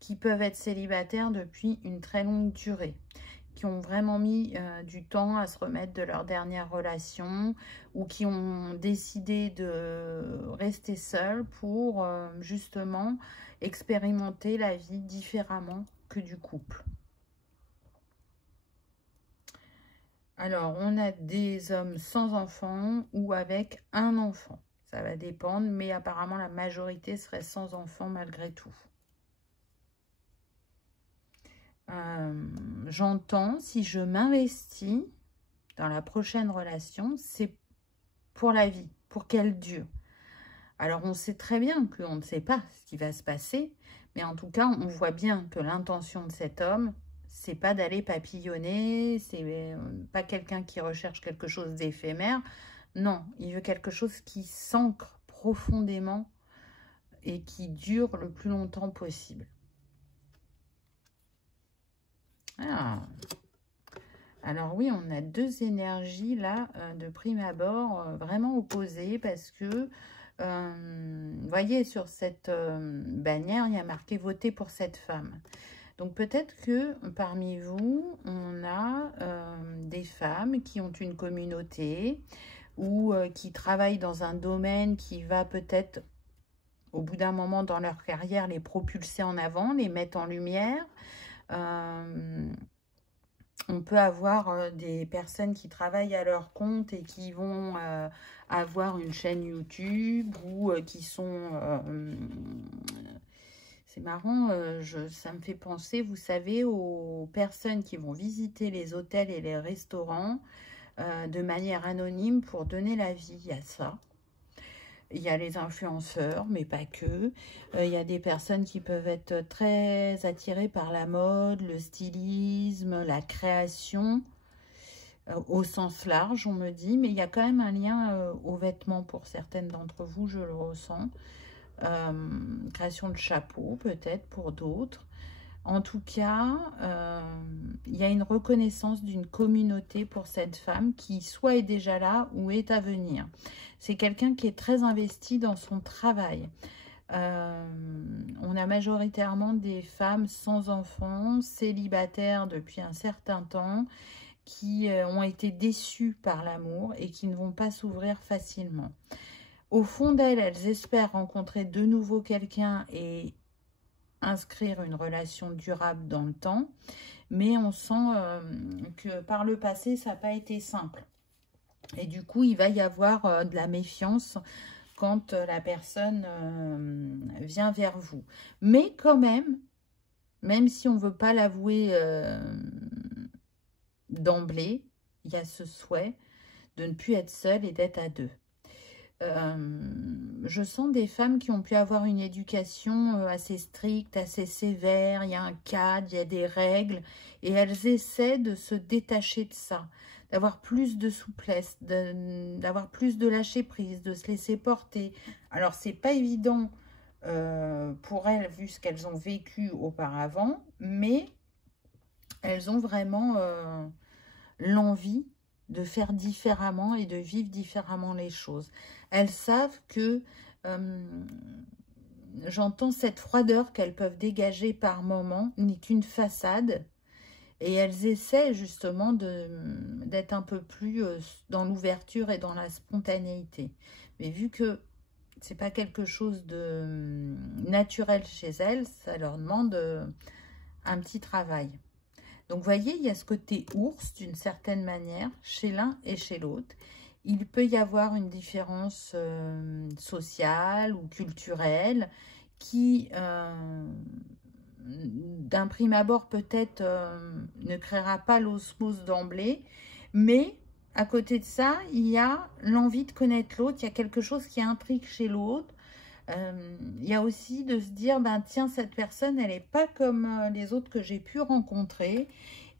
qui peuvent être célibataires depuis une très longue durée, qui ont vraiment mis du temps à se remettre de leur dernière relation ou qui ont décidé de rester seuls pour justement expérimenter la vie différemment que du couple. Alors, on a des hommes sans enfants ou avec un enfant. Ça va dépendre, mais apparemment la majorité serait sans enfant malgré tout. J'entends, si je m'investis dans la prochaine relation, c'est pour la vie, pour qu'elle dure. Alors, on sait très bien qu'on ne sait pas ce qui va se passer, mais en tout cas, on voit bien que l'intention de cet homme, c'est pas d'aller papillonner, c'est pas quelqu'un qui recherche quelque chose d'éphémère. Non, il veut quelque chose qui s'ancre profondément et qui dure le plus longtemps possible. Alors oui, on a deux énergies là, de prime abord, vraiment opposées parce que, vous voyez, sur cette bannière, il y a marqué « Votez pour cette femme ». Donc peut-être que parmi vous, on a des femmes qui ont une communauté ou qui travaillent dans un domaine qui va peut-être au bout d'un moment dans leur carrière, les propulser en avant, les mettre en lumière. On peut avoir des personnes qui travaillent à leur compte et qui vont avoir une chaîne YouTube ou qui sont... c'est marrant, ça me fait penser, vous savez, aux personnes qui vont visiter les hôtels et les restaurants de manière anonyme pour donner la vie à ça. Il y a les influenceurs, mais pas que. Il y a des personnes qui peuvent être très attirées par la mode, le stylisme, la création, au sens large, on me dit. Mais il y a quand même un lien aux vêtements pour certaines d'entre vous, je le ressens. Création de chapeaux, peut-être, pour d'autres. En tout cas, il y a une reconnaissance d'une communauté pour cette femme qui soit est déjà là ou est à venir. C'est quelqu'un qui est très investi dans son travail. On a majoritairement des femmes sans enfants, célibataires depuis un certain temps, qui ont été déçues par l'amour et qui ne vont pas s'ouvrir facilement. Au fond d'elles, elles espèrent rencontrer de nouveau quelqu'un et inscrire une relation durable dans le temps, mais on sent que par le passé, ça n'a pas été simple. Et du coup, il va y avoir de la méfiance quand la personne vient vers vous. Mais quand même si on ne veut pas l'avouer d'emblée, il y a ce souhait de ne plus être seule et d'être à deux. Je sens des femmes qui ont pu avoir une éducation assez stricte, assez sévère, il y a un cadre, il y a des règles, et elles essaient de se détacher de ça, d'avoir plus de souplesse, d'avoir plus de lâcher prise, de se laisser porter. Alors, c'est pas évident pour elles, vu ce qu'elles ont vécu auparavant, mais elles ont vraiment l'envie de faire différemment et de vivre différemment les choses. Elles savent que j'entends cette froideur qu'elles peuvent dégager par moment n'est qu'une façade, et elles essaient justement d'être un peu plus dans l'ouverture et dans la spontanéité. Mais vu que c'est pas quelque chose de naturel chez elles, ça leur demande un petit travail. Donc, vous voyez, il y a ce côté ours, d'une certaine manière, chez l'un et chez l'autre. Il peut y avoir une différence sociale ou culturelle qui, d'un prime abord, peut-être ne créera pas l'osmose d'emblée. Mais, à côté de ça, il y a l'envie de connaître l'autre. Il y a quelque chose qui intrigue chez l'autre. Il y a aussi de se dire, ben tiens, cette personne, elle n'est pas comme les autres que j'ai pu rencontrer.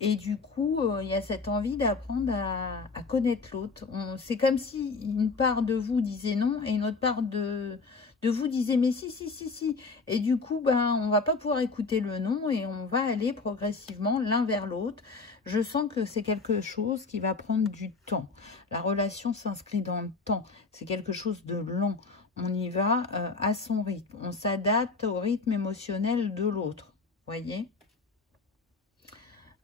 Et du coup, il y a cette envie d'apprendre à connaître l'autre. C'est comme si une part de vous disait non et une autre part de vous disait mais si, si, si, si. Et du coup, ben, on ne va pas pouvoir écouter le non et on va aller progressivement l'un vers l'autre. Je sens que c'est quelque chose qui va prendre du temps. La relation s'inscrit dans le temps. C'est quelque chose de lent. On y va à son rythme. On s'adapte au rythme émotionnel de l'autre. Voyez ?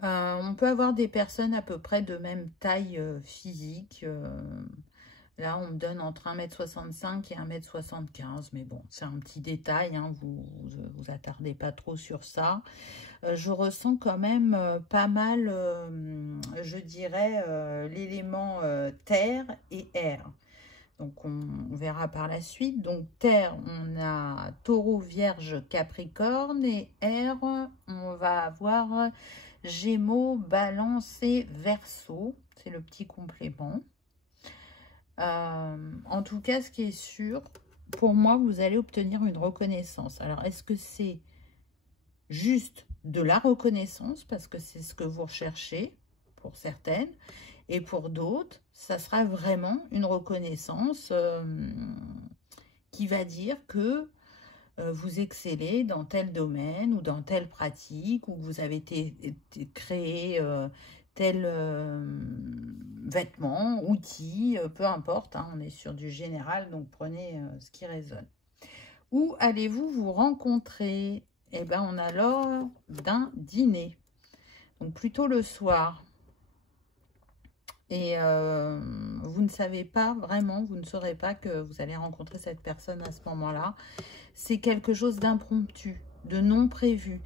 On peut avoir des personnes à peu près de même taille physique. Là, on me donne entre 1,65 m et 1,75 m. Mais bon, c'est un petit détail. Hein, vous attardez pas trop sur ça. Je ressens quand même pas mal, je dirais, l'élément terre et air. Donc, on verra par la suite. Donc, terre, on a taureau, vierge, capricorne. Et air, on va avoir gémeaux, balance et verseau. C'est le petit complément. En tout cas, ce qui est sûr, pour moi, vous allez obtenir une reconnaissance. Alors, est-ce que c'est juste de la reconnaissance, parce que c'est ce que vous recherchez pour certaines, et pour d'autres, ça sera vraiment une reconnaissance qui va dire que vous excellez dans tel domaine ou dans telle pratique, ou que vous avez créé tel vêtement, outil, peu importe, hein, on est sur du général, donc prenez ce qui résonne. Où allez-vous vous rencontrer? Eh bien, on a l'heure d'un dîner, donc plutôt le soir. et vous ne savez pas vraiment, vous ne saurez pas que vous allez rencontrer cette personne à ce moment-là. C'est quelque chose d'impromptu, de non prévu.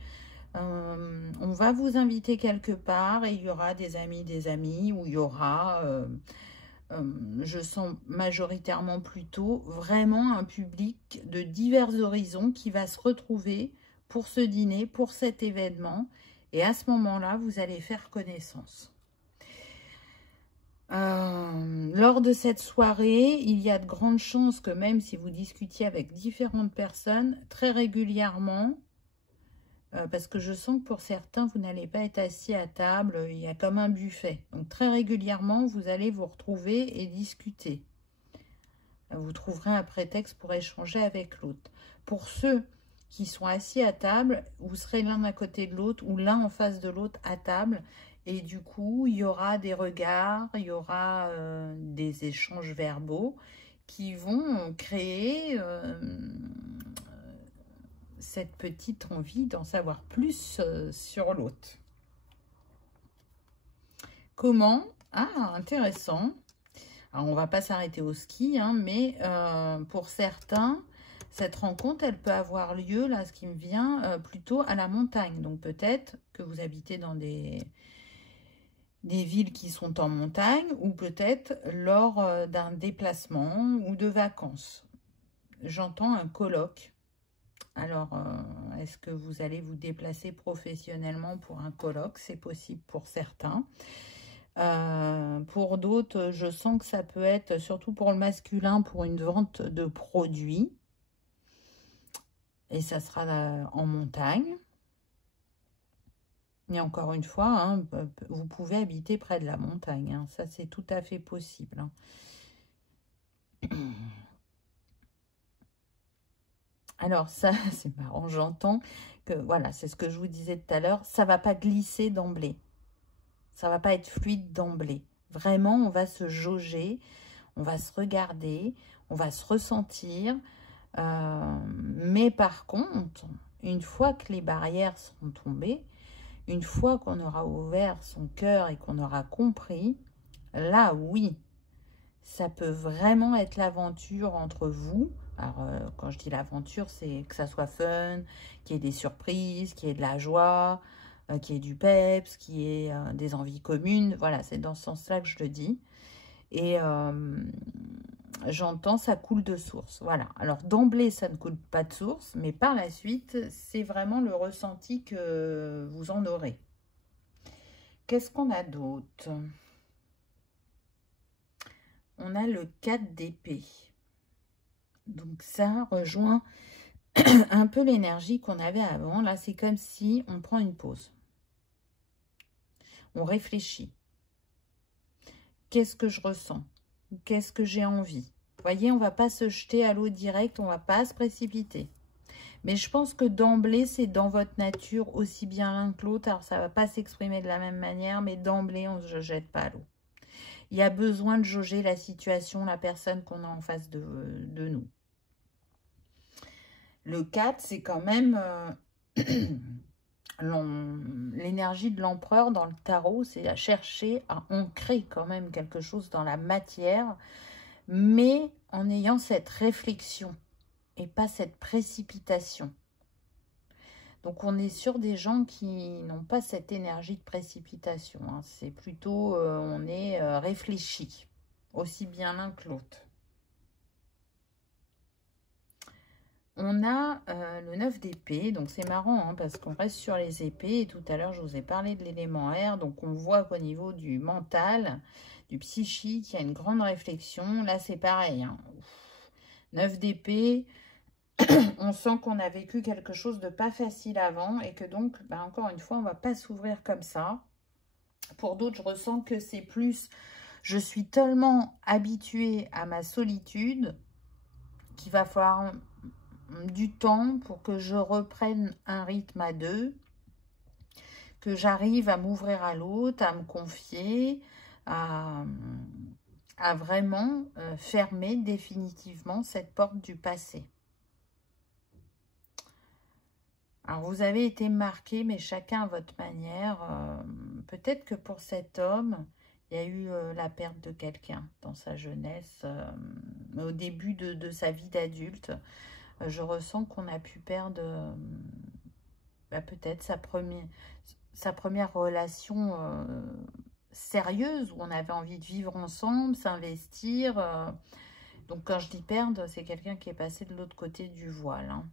On va vous inviter quelque part et il y aura des amis, ou il y aura, je sens majoritairement plutôt, vraiment un public de divers horizons qui va se retrouver pour ce dîner, pour cet événement. Et à ce moment-là, vous allez faire connaissance. Lors de cette soirée, il y a de grandes chances que même si vous discutiez avec différentes personnes, très régulièrement, parce que je sens que pour certains, vous n'allez pas être assis à table, il y a comme un buffet. Donc très régulièrement, vous allez vous retrouver et discuter. Vous trouverez un prétexte pour échanger avec l'autre. Pour ceux qui sont assis à table, vous serez l'un à côté de l'autre ou l'un en face de l'autre à table. Et du coup, il y aura des regards, il y aura des échanges verbaux qui vont créer cette petite envie d'en savoir plus sur l'autre. Comment? Ah, intéressant. Alors, on ne va pas s'arrêter au ski, hein, mais pour certains, cette rencontre, elle peut avoir lieu, là, ce qui me vient, plutôt à la montagne. Donc, peut-être que vous habitez dans des villes qui sont en montagne, ou peut-être lors d'un déplacement ou de vacances. J'entends un colloque. Alors, est-ce que vous allez vous déplacer professionnellement pour un colloque? C'est possible pour certains. Pour d'autres, je sens que ça peut être, surtout pour le masculin, pour une vente de produits. Et ça sera en montagne. Et encore une fois, hein, vous pouvez habiter près de la montagne. Hein, ça, c'est tout à fait possible. Hein. Alors ça, c'est marrant, j'entends que, voilà, c'est ce que je vous disais tout à l'heure, ça ne va pas glisser d'emblée. Ça ne va pas être fluide d'emblée. Vraiment, on va se jauger, on va se regarder, on va se ressentir. Mais par contre, une fois que les barrières seront tombées, une fois qu'on aura ouvert son cœur et qu'on aura compris, là, oui, ça peut vraiment être l'aventure entre vous. Alors, quand je dis l'aventure, c'est que ça soit fun, qu'il y ait des surprises, qu'il y ait de la joie, qu'il y ait du peps, qu'il y ait des envies communes. Voilà, c'est dans ce sens-là que je le dis. Et j'entends, ça coule de source. Voilà. Alors, d'emblée, ça ne coule pas de source, mais par la suite, c'est vraiment le ressenti que vous en aurez. Qu'est-ce qu'on a d'autre? On a le 4 d'épée. Donc, ça rejoint un peu l'énergie qu'on avait avant. Là, c'est comme si on prend une pause. On réfléchit. Qu'est-ce que je ressens? Qu'est-ce que j'ai envie? Vous voyez, on ne va pas se jeter à l'eau direct, on ne va pas se précipiter. Mais je pense que d'emblée, c'est dans votre nature aussi bien l'un que l'autre. Alors, ça ne va pas s'exprimer de la même manière, mais d'emblée, on ne se jette pas à l'eau. Il y a besoin de jauger la situation, la personne qu'on a en face de nous. Le 4, c'est quand même l'énergie de l'empereur dans le tarot, c'est à chercher à ancrer quand même quelque chose dans la matière, mais en ayant cette réflexion et pas cette précipitation. Donc, on est sur des gens qui n'ont pas cette énergie de précipitation. Hein. C'est plutôt, on est réfléchi, aussi bien l'un que l'autre. On a le 9 d'épée, donc c'est marrant hein, parce qu'on reste sur les épées. Et tout à l'heure, je vous ai parlé de l'élément air. Donc, on voit qu'au niveau du mental, du psychique, il y a une grande réflexion. Là, c'est pareil. Hein. 9 d'épée, on sent qu'on a vécu quelque chose de pas facile avant et que donc, bah, encore une fois, on ne va pas s'ouvrir comme ça. Pour d'autres, je ressens que c'est plus, je suis tellement habituée à ma solitude qu'il va falloir du temps pour que je reprenne un rythme à deux, que j'arrive à m'ouvrir à l'autre, à me confier, à vraiment fermer définitivement cette porte du passé. Alors, vous avez été marqué, mais chacun à votre manière. Peut-être que pour cet homme, Il y a eu la perte de quelqu'un dans sa jeunesse, au début de sa vie d'adulte. Je ressens qu'on a pu perdre bah, peut-être sa première relation sérieuse, où on avait envie de vivre ensemble, s'investir. Donc quand je dis perdre, c'est quelqu'un qui est passé de l'autre côté du voile, hein.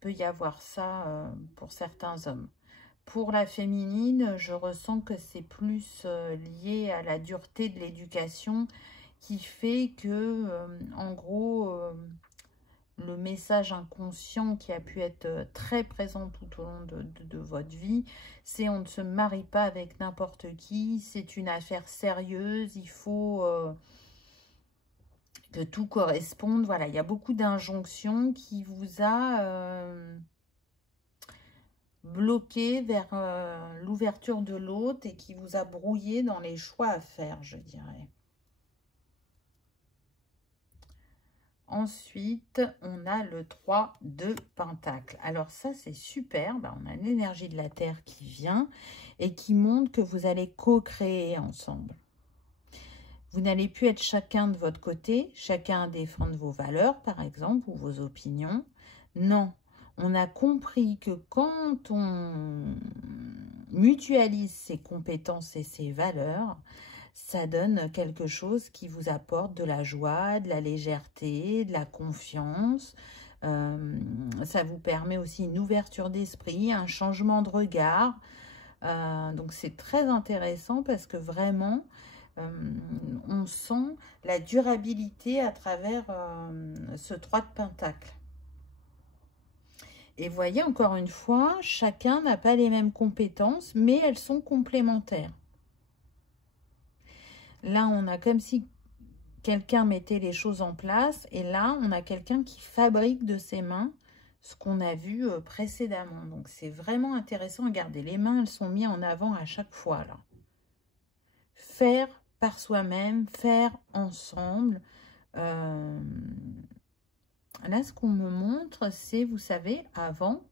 Peut y avoir ça pour certains hommes. Pour la féminine, je ressens que c'est plus lié à la dureté de l'éducation qui fait que, en gros, le message inconscient qui a pu être très présent tout au long de votre vie, c'est on ne se marie pas avec n'importe qui, c'est une affaire sérieuse, il faut que tout corresponde. Voilà, il y a beaucoup d'injonctions qui vous a bloqué vers l'ouverture de l'autre et qui vous a brouillé dans les choix à faire, je dirais. Ensuite, on a le 3 de Pentacle. Alors ça, c'est super. Ben, on a l'énergie de la Terre qui vient et qui montre que vous allez co-créer ensemble. Vous n'allez plus être chacun de votre côté, chacun à défendre vos valeurs, par exemple, ou vos opinions. Non, on a compris que quand on mutualise ses compétences et ses valeurs, ça donne quelque chose qui vous apporte de la joie, de la légèreté, de la confiance. Ça vous permet aussi une ouverture d'esprit, un changement de regard. Donc c'est très intéressant parce que vraiment, on sent la durabilité à travers ce 3 de Pentacle. Et voyez, encore une fois, chacun n'a pas les mêmes compétences, mais elles sont complémentaires. Là, on a comme si quelqu'un mettait les choses en place, et là, on a quelqu'un qui fabrique de ses mains ce qu'on a vu précédemment. Donc, c'est vraiment intéressant. Regardez, les mains, elles sont mises en avant à chaque fois, là. Faire par soi-même, faire ensemble. Là, ce qu'on me montre, c'est, vous savez, avant,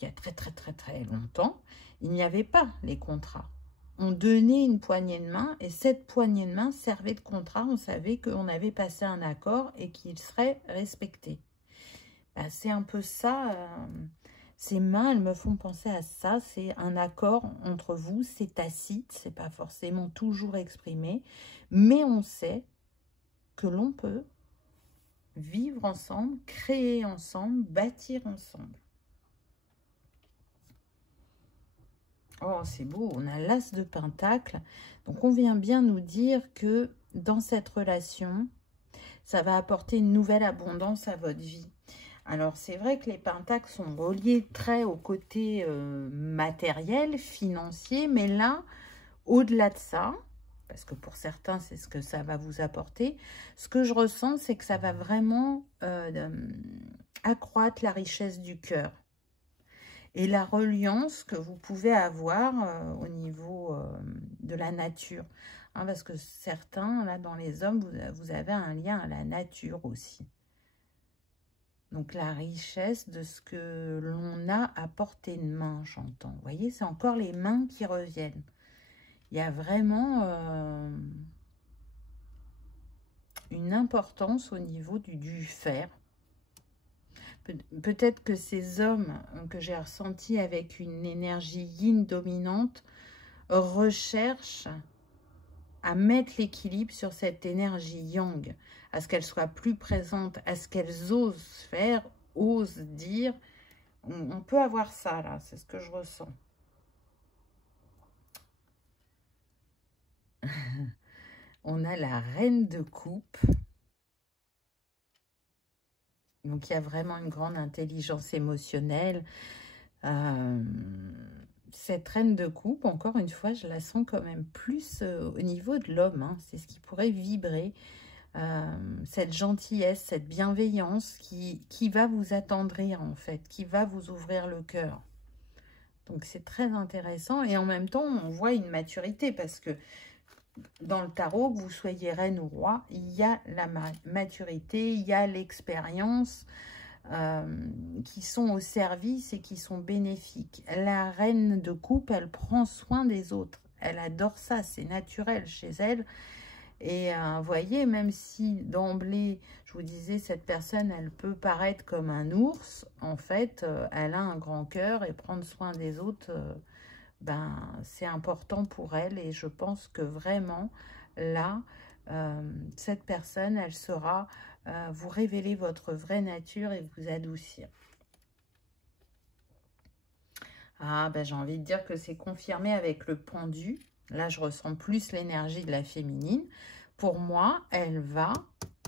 il y a très longtemps, il n'y avait pas les contrats. On donnait une poignée de main et cette poignée de main servait de contrat. On savait qu'on avait passé un accord et qu'il serait respecté. Ben, c'est un peu ça. Ces mains, elles me font penser à ça. C'est un accord entre vous. C'est tacite. C'est pas forcément toujours exprimé. Mais on sait que l'on peut vivre ensemble, créer ensemble, bâtir ensemble. Oh, c'est beau, on a l'As de Pentacle. Donc, on vient bien nous dire que dans cette relation, ça va apporter une nouvelle abondance à votre vie. Alors, c'est vrai que les pentacles sont reliés très au côté matériel, financier, mais là, au-delà de ça, parce que pour certains, c'est ce que ça va vous apporter, ce que je ressens, c'est que ça va vraiment accroître la richesse du cœur. Et la reliance que vous pouvez avoir au niveau de la nature. Hein, parce que certains, là, dans les hommes, vous avez un lien à la nature aussi. Donc, la richesse de ce que l'on a à portée de main, j'entends. Vous voyez, c'est encore les mains qui reviennent. Il y a vraiment une importance au niveau du faire. Peut-être que ces hommes que j'ai ressentis avec une énergie yin dominante recherchent à mettre l'équilibre sur cette énergie yang, à ce qu'elle soit plus présente, à ce qu'elles osent faire, osent dire. On peut avoir ça là, c'est ce que je ressens. On a la reine de coupe. Donc, il y a vraiment une grande intelligence émotionnelle. Cette reine de coupe, encore une fois, je la sens quand même plus au niveau de l'homme. Hein. C'est ce qui pourrait vibrer. Cette gentillesse, cette bienveillance qui va vous attendrir, en fait, qui va vous ouvrir le cœur. Donc, c'est très intéressant. Et en même temps, on voit une maturité parce que dans le tarot, que vous soyez reine ou roi, il y a la maturité, il y a l'expérience qui sont au service et qui sont bénéfiques. La reine de coupe, elle prend soin des autres. elle adore ça, c'est naturel chez elle. Et vous voyez, même si d'emblée, je vous disais, cette personne, elle peut paraître comme un ours, en fait, elle a un grand cœur et prendre soin des autres, ben, c'est important pour elle. Et je pense que vraiment, là, cette personne, elle saura vous révéler votre vraie nature et vous adoucir. Ah, ben, j'ai envie de dire que c'est confirmé avec le pendu. Là, je ressens plus l'énergie de la féminine. Pour moi, elle va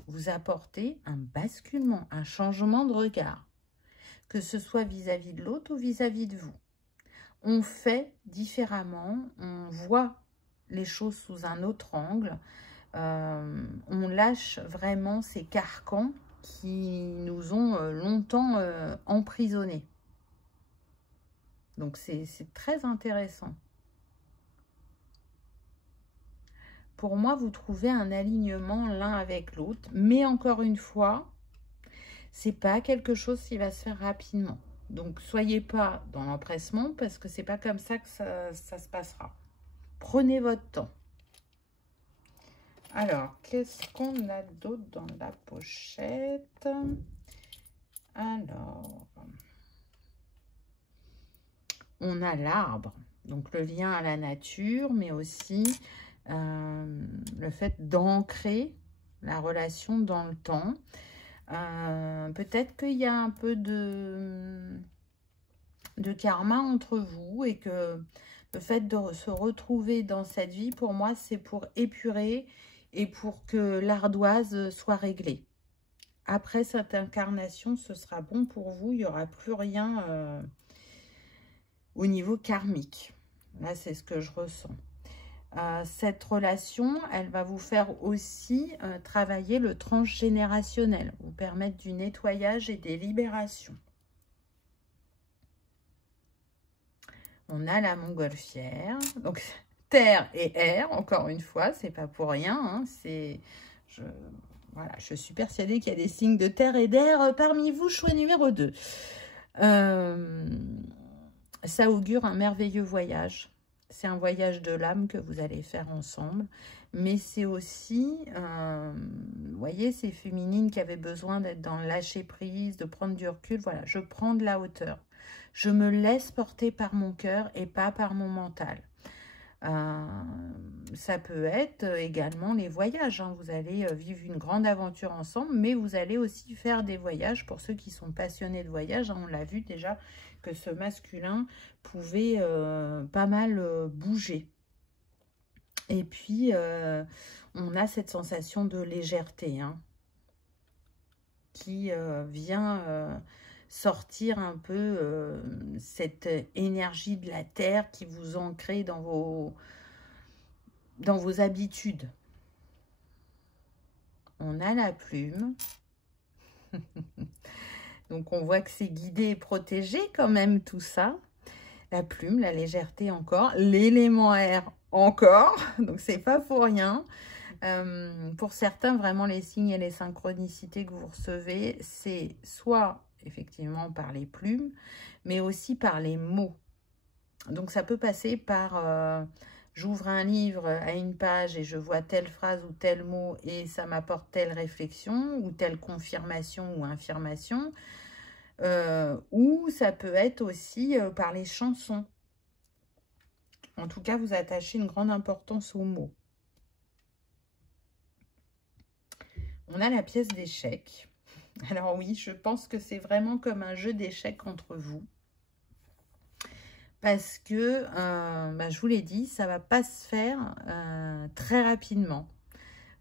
vous apporter un basculement, un changement de regard. Que ce soit vis-à-vis de l'autre ou vis-à-vis de vous. On fait différemment, on voit les choses sous un autre angle. On lâche vraiment ces carcans qui nous ont longtemps emprisonnés. Donc, c'est très intéressant. Pour moi, vous trouvez un alignement l'un avec l'autre. Mais encore une fois, c'est pas quelque chose qui va se faire rapidement. Donc, soyez pas dans l'empressement parce que c'est pas comme ça que ça se passera. Prenez votre temps. Alors, qu'est-ce qu'on a d'autre dans la pochette? Alors, on a l'arbre. Donc, le lien à la nature, mais aussi le fait d'ancrer la relation dans le temps. Peut-être qu'il y a un peu de karma entre vous et que le fait de se retrouver dans cette vie, pour moi, c'est pour épurer et pour que l'ardoise soit réglée. Après cette incarnation, ce sera bon pour vous. Il n'y aura plus rien au niveau karmique. Là, c'est ce que je ressens. Cette relation, elle va vous faire aussi travailler le transgénérationnel, vous permettre du nettoyage et des libérations. On a la montgolfière, donc terre et air, encore une fois, c'est pas pour rien. Hein, voilà, je suis persuadée qu'il y a des signes de terre et d'air parmi vous, choix numéro 2. Ça augure un merveilleux voyage. C'est un voyage de l'âme que vous allez faire ensemble. Mais c'est aussi, vous voyez, ces féminines qui avaient besoin d'être dans le lâcher-prise, de prendre du recul. Voilà, je prends de la hauteur. Je me laisse porter par mon cœur et pas par mon mental. Ça peut être également les voyages. Hein. Vous allez vivre une grande aventure ensemble, mais vous allez aussi faire des voyages. Pour ceux qui sont passionnés de voyage, hein, on l'a vu déjà que ce masculin pouvait pas mal bouger. Et puis, on a cette sensation de légèreté hein, qui vient sortir un peu cette énergie de la terre qui vous ancre dans vos habitudes. On a la plume. Donc, on voit que c'est guidé et protégé quand même tout ça. La plume, la légèreté encore. L'élément air encore. Donc, c'est pas pour rien. Pour certains, vraiment, les signes et les synchronicités que vous recevez, c'est soit effectivement par les plumes, mais aussi par les mots. Donc, ça peut passer par... j'ouvre un livre à une page et je vois telle phrase ou tel mot et ça m'apporte telle réflexion ou telle confirmation ou affirmation. Ou ça peut être aussi par les chansons. En tout cas, vous attachez une grande importance aux mots. On a la pièce d'échecs. Alors oui, je pense que c'est vraiment comme un jeu d'échecs entre vous. Parce que, je vous l'ai dit, ça ne va pas se faire très rapidement.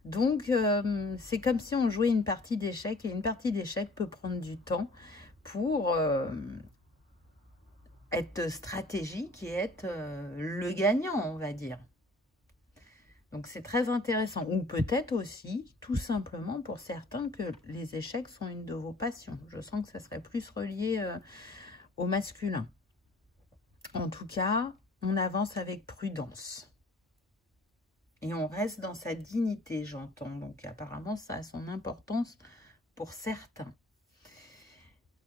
Donc, c'est comme si on jouait une partie d'échecs. Et une partie d'échecs peut prendre du temps pour être stratégique et être le gagnant, on va dire. Donc, c'est très intéressant. Ou peut-être aussi, tout simplement, pour certains, que les échecs sont une de vos passions. Je sens que ça serait plus relié au masculin. En tout cas, on avance avec prudence. Et on reste dans sa dignité, j'entends. Donc, apparemment, ça a son importance pour certains.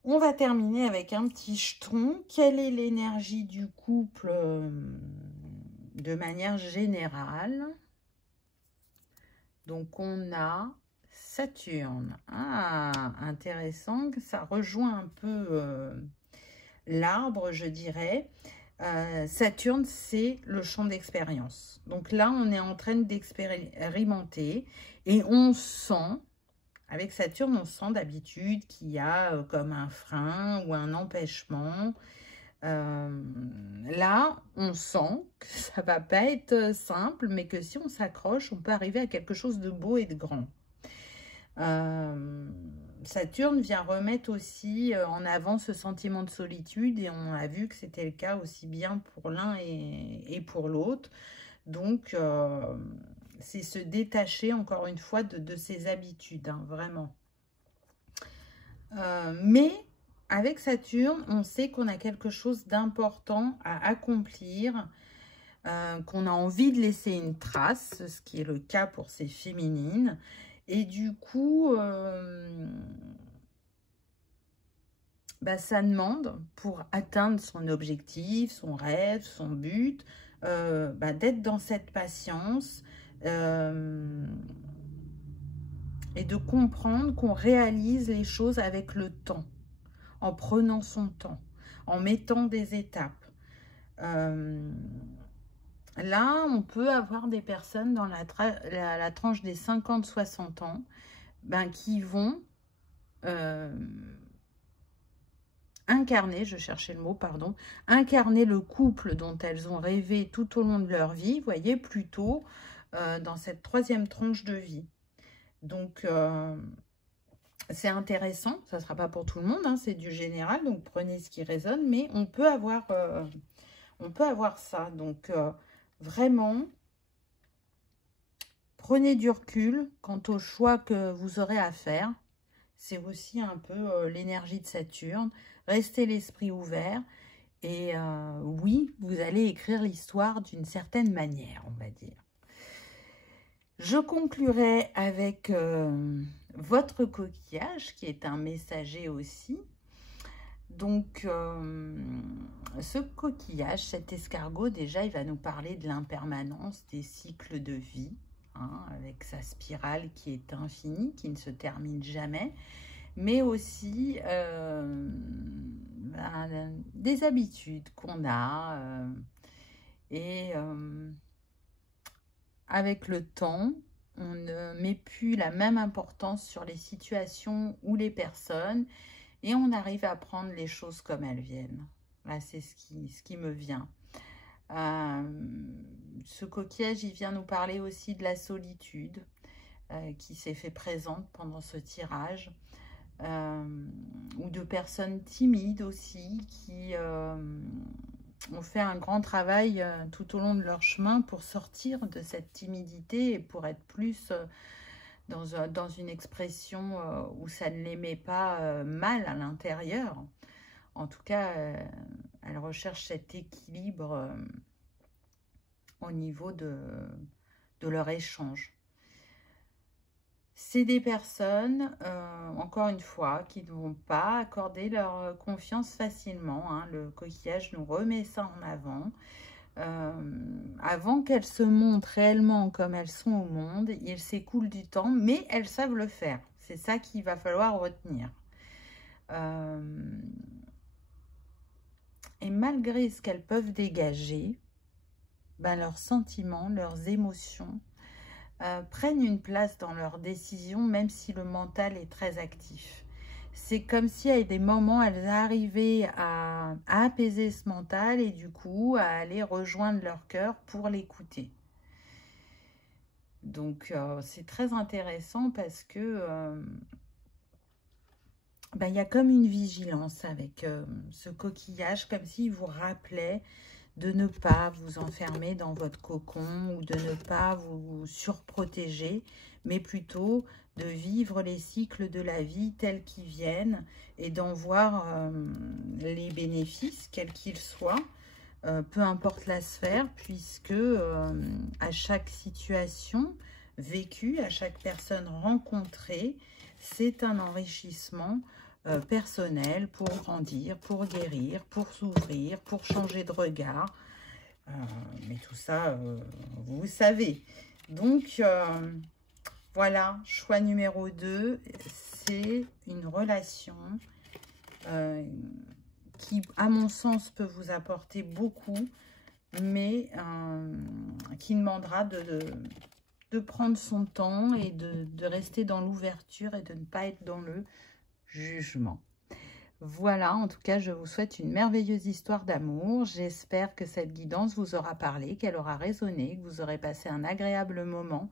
On va terminer avec un petit jeton. Quelle est l'énergie du couple de manière générale. Donc, on a Saturne. Ah, intéressant. Ça rejoint un peu l'arbre, je dirais. Saturne, c'est le champ d'expérience. Donc là, on est en train d'expérimenter et on sent, avec Saturne, on sent d'habitude qu'il y a comme un frein ou un empêchement. Là, on sent que ça va pas être simple, mais que si on s'accroche, on peut arriver à quelque chose de beau et de grand. Saturne vient remettre aussi en avant ce sentiment de solitude et on a vu que c'était le cas aussi bien pour l'un et pour l'autre. Donc, c'est se détacher encore une fois de ses habitudes, hein, vraiment. Mais avec Saturne, on sait qu'on a quelque chose d'important à accomplir, qu'on a envie de laisser une trace, ce qui est le cas pour ces féminines. Et du coup, ça demande, pour atteindre son objectif, son rêve, son but, d'être dans cette patience et de comprendre qu'on réalise les choses avec le temps, en prenant son temps, en mettant des étapes. Là, on peut avoir des personnes dans la tranche des 50-60 ans qui vont incarner, je cherchais le mot, pardon, incarner le couple dont elles ont rêvé tout au long de leur vie, vous voyez, plutôt dans cette troisième tranche de vie. Donc, c'est intéressant, ça ne sera pas pour tout le monde, hein, c'est du général, donc prenez ce qui résonne, mais on peut avoir ça. Donc, vraiment, prenez du recul quant au choix que vous aurez à faire. C'est aussi un peu l'énergie de Saturne. Restez l'esprit ouvert. Et oui, vous allez écrire l'histoire d'une certaine manière, on va dire. Je conclurai avec votre coquillage, qui est un messager aussi. Donc, ce coquillage, cet escargot, déjà, il va nous parler de l'impermanence des cycles de vie, hein, avec sa spirale qui est infinie, qui ne se termine jamais, mais aussi des habitudes qu'on a. Et avec le temps, on ne met plus la même importance sur les situations ou les personnes, et on arrive à prendre les choses comme elles viennent. Là, c'est ce qui me vient. Ce coquillage, il vient nous parler aussi de la solitude qui s'est fait présente pendant ce tirage. Ou de personnes timides aussi qui ont fait un grand travail tout au long de leur chemin pour sortir de cette timidité et pour être plus dans une expression où ça ne les met pas mal à l'intérieur. En tout cas, elles recherchent cet équilibre au niveau de leur échange. C'est des personnes, encore une fois, qui ne vont pas accorder leur confiance facilement, hein. Le coquillage nous remet ça en avant. Avant qu'elles se montrent réellement comme elles sont au monde, il s'écoule du temps, mais elles savent le faire. C'est ça qu'il va falloir retenir. Et malgré ce qu'elles peuvent dégager, leurs sentiments, leurs émotions, prennent une place dans leurs décisions, même si le mental est très actif. C'est comme si à des moments, elles arrivaient à apaiser ce mental et du coup, à aller rejoindre leur cœur pour l'écouter. Donc, c'est très intéressant parce que il y a comme une vigilance avec ce coquillage, comme s'il vous rappelait de ne pas vous enfermer dans votre cocon ou de ne pas vous surprotéger, mais plutôt de vivre les cycles de la vie tels qu'ils viennent et d'en voir les bénéfices, quels qu'ils soient, peu importe la sphère, puisque à chaque situation vécue, à chaque personne rencontrée, c'est un enrichissement personnel pour grandir, pour guérir, pour s'ouvrir, pour changer de regard. Mais tout ça, vous savez. Donc, voilà, choix numéro 2, c'est une relation qui, à mon sens, peut vous apporter beaucoup, mais qui demandera de prendre son temps et de rester dans l'ouverture et de ne pas être dans le jugement. Voilà, en tout cas, je vous souhaite une merveilleuse histoire d'amour. J'espère que cette guidance vous aura parlé, qu'elle aura résonné, que vous aurez passé un agréable moment.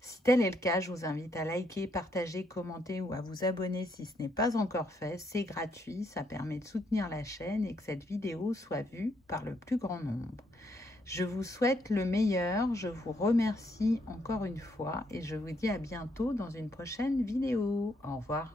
Si tel est le cas, je vous invite à liker, partager, commenter ou à vous abonner si ce n'est pas encore fait. C'est gratuit, ça permet de soutenir la chaîne et que cette vidéo soit vue par le plus grand nombre. Je vous souhaite le meilleur, je vous remercie encore une fois et je vous dis à bientôt dans une prochaine vidéo. Au revoir.